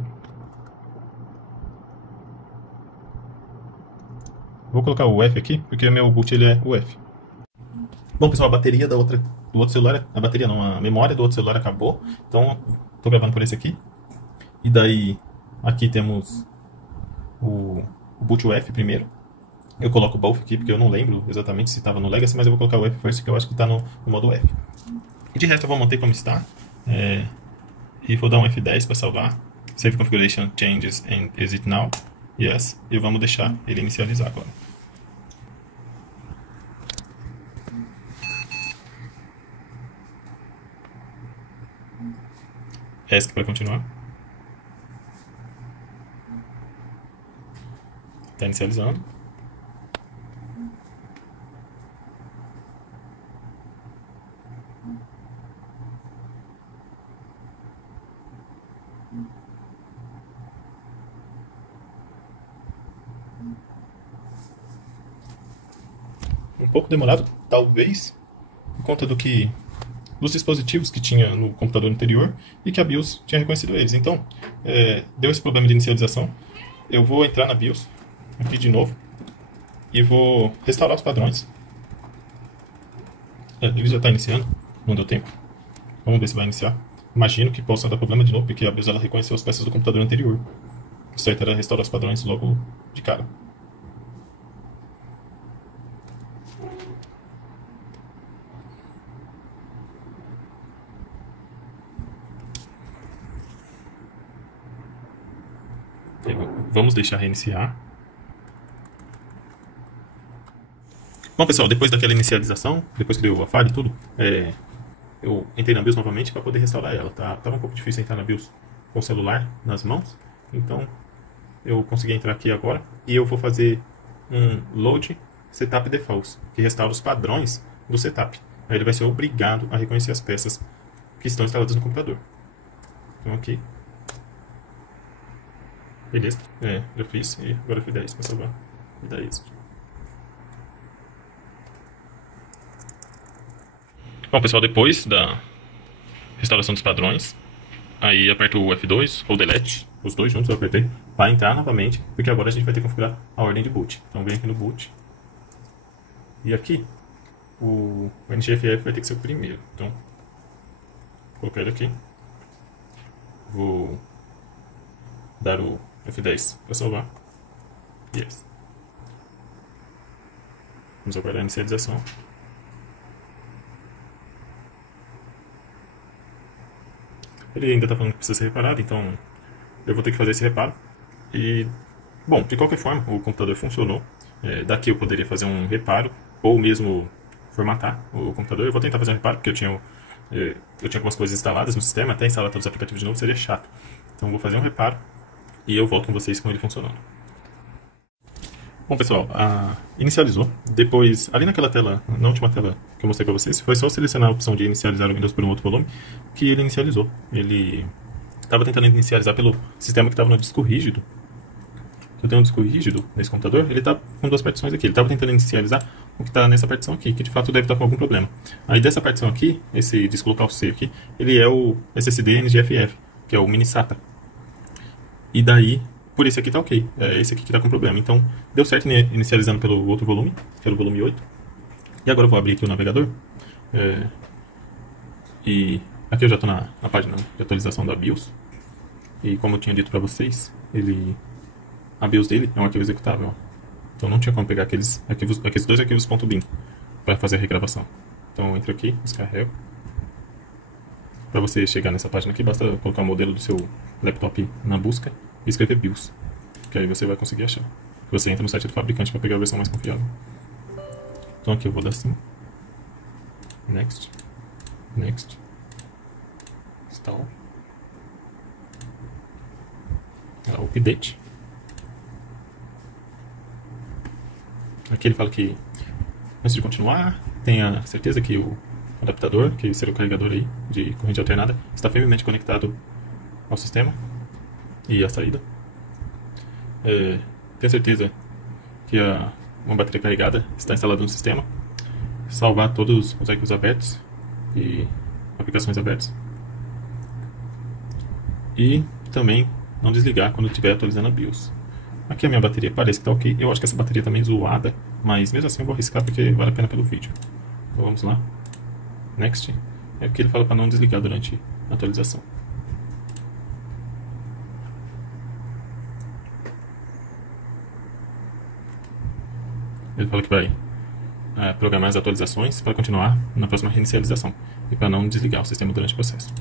vou colocar o F aqui, porque o meu boot ele é o F. Bom, pessoal, a bateria do outro celular... A bateria não, a memória do outro celular acabou. Então, tô gravando por esse aqui. E daí, aqui temos o boot UF primeiro. Eu coloco o both aqui porque eu não lembro exatamente se estava no Legacy, mas eu vou colocar o F first, que eu acho que está no modo F. E de resto eu vou manter como está. E vou dar um F10 para salvar. Save configuration changes and exit now. Yes. E vamos deixar ele inicializar agora. ESC para continuar. Está inicializando. Um pouco demorado, talvez, por conta dos dispositivos que tinha no computador anterior e que a BIOS tinha reconhecido eles. Então, deu esse problema de inicialização. Eu vou entrar na BIOS aqui de novo e vou restaurar os padrões. Ele já está iniciando, não deu tempo. Vamos ver se vai iniciar. Imagino que possa dar problema de novo, porque a BIOS ela reconheceu as peças do computador anterior. O certo era restaurar os padrões logo de cara. Vamos deixar reiniciar. Bom, pessoal, depois daquela inicialização, depois que deu a falha e tudo, eu entrei na BIOS novamente para poder restaurar ela. Tava um pouco difícil entrar na BIOS com o celular nas mãos, então eu consegui entrar aqui agora e eu vou fazer um load setup defaults, que restaura os padrões do setup. Aí ele vai ser obrigado a reconhecer as peças que estão instaladas no computador. Então aqui. Beleza, já fiz e agora F10 para salvar. E dá isso. Bom, pessoal, depois da restauração dos padrões, aí aperto o F2 ou Delete, os dois juntos eu apertei, para entrar novamente, porque agora a gente vai ter que configurar a ordem de boot. Então vem aqui no boot. E aqui, o NGFF vai ter que ser o primeiro. Então, vou colocar ele aqui. Vou dar o F10 para salvar. Yes. Vamos aguardar a inicialização. Ele ainda está falando que precisa ser reparado, então eu vou ter que fazer esse reparo. E, bom, de qualquer forma, o computador funcionou. Daqui eu poderia fazer um reparo, ou mesmo formatar o computador. Eu vou tentar fazer um reparo, porque eu tinha algumas coisas instaladas no sistema, até instalar todos os aplicativos de novo seria chato. Então eu vou fazer um reparo e eu volto com vocês com ele funcionando. Bom, pessoal, inicializou. Depois, ali naquela tela, na última tela que eu mostrei para vocês, foi só selecionar a opção de inicializar o Windows por um outro volume que ele inicializou. Ele estava tentando inicializar pelo sistema que estava no disco rígido. Eu tenho um disco rígido nesse computador, ele está com duas partições aqui. Ele estava tentando inicializar o que está nessa partição aqui, que de fato deve estar com algum problema. Aí dessa partição aqui, esse disco local C aqui, ele é o SSD NGFF, que é o mini SATA. E daí, por esse aqui tá ok. É esse aqui que tá com problema. Então, deu certo inicializando pelo outro volume, que era o volume 8. E agora eu vou abrir aqui o navegador. E aqui eu já estou na página de atualização da BIOS. E como eu tinha dito para vocês, a BIOS dele é um arquivo executável. Ó. Então não tinha como pegar aqueles dois arquivos .bin para fazer a regravação. Então eu entro aqui, descarrego. Para você chegar nessa página aqui, basta colocar o modelo do seu laptop na busca e escrever BIOS. que aí você vai conseguir achar. Você entra no site do fabricante para pegar a versão mais confiável. Então aqui eu vou dar assim. Next. Next. Install. Update. Aqui ele fala que antes de continuar, tenha certeza que o adaptador, que seria o carregador aí de corrente alternada, está firmemente conectado ao sistema e à saída. Tenha certeza que uma bateria carregada está instalada no sistema. Salvar todos os arquivos abertos e aplicações abertas. E também não desligar quando estiver atualizando a BIOS. Aqui a minha bateria parece que está ok. Eu acho que essa bateria está meio zoada, mas mesmo assim eu vou arriscar porque vale a pena pelo vídeo. Então vamos lá. Next. É porque ele fala para não desligar durante a atualização. Ele fala que vai programar as atualizações para continuar na próxima reinicialização e para não desligar o sistema durante o processo.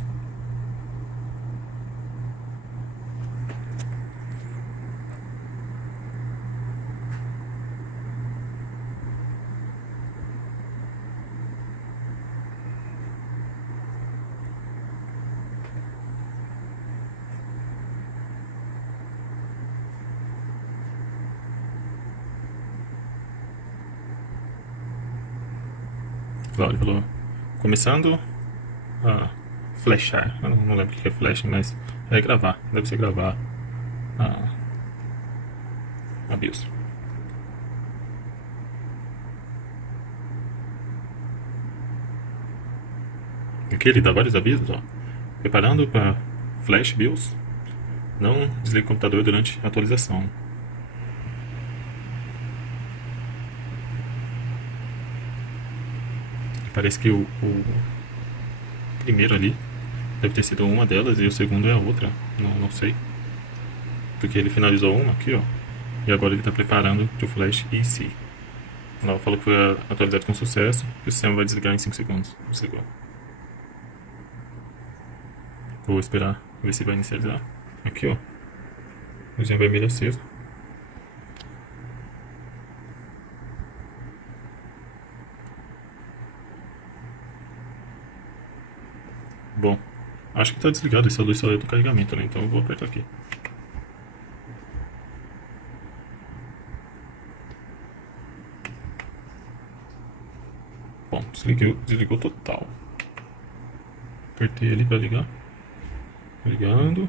Ele falou, começando a flashar. Eu não lembro o que é flashing, mas é gravar. Deve ser gravar a BIOS. Aqui ele dá vários avisos, ó. Preparando para flash BIOS. Não desligue o computador durante a atualização. Parece que o primeiro ali deve ter sido uma delas e o segundo é a outra. Não sei. Porque ele finalizou uma aqui, ó. E agora ele está preparando o flash EC. Ela falou que foi atualizado com sucesso e o sistema vai desligar em 5 segundos. Desligou. Vou esperar ver se vai inicializar. Aqui, ó. Luzinha vermelha acesa. Bom, acho que está desligado essa luz só é do carregamento, né? Então eu vou apertar aqui. Bom, desligou total. Apertei ele para ligar. Ligando.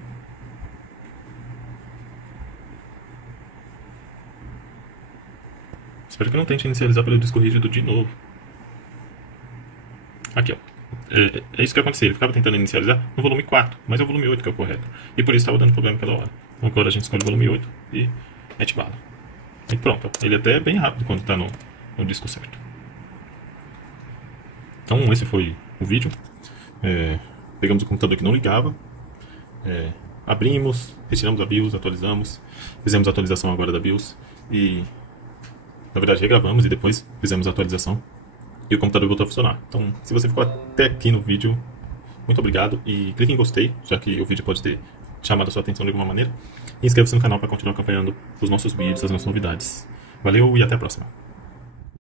Espero que não tente inicializar pelo disco rígido de novo. Aqui, ó. É isso que aconteceu. Ele ficava tentando inicializar no volume 4, mas é o volume 8 que é o correto. E por isso estava dando problema cada hora. Então agora a gente escolhe o volume 8 e mete bala. E pronto. Ele até é bem rápido quando está no disco certo. Então esse foi o vídeo. Pegamos o computador que não ligava. Abrimos, retiramos a BIOS, atualizamos. Fizemos a atualização agora da BIOS. E na verdade regravamos e depois fizemos a atualização. E o computador voltou a funcionar. Então, se você ficou até aqui no vídeo, muito obrigado. E clique em gostei, já que o vídeo pode ter chamado a sua atenção de alguma maneira. E inscreva-se no canal para continuar acompanhando os nossos vídeos, as nossas novidades. Valeu e até a próxima.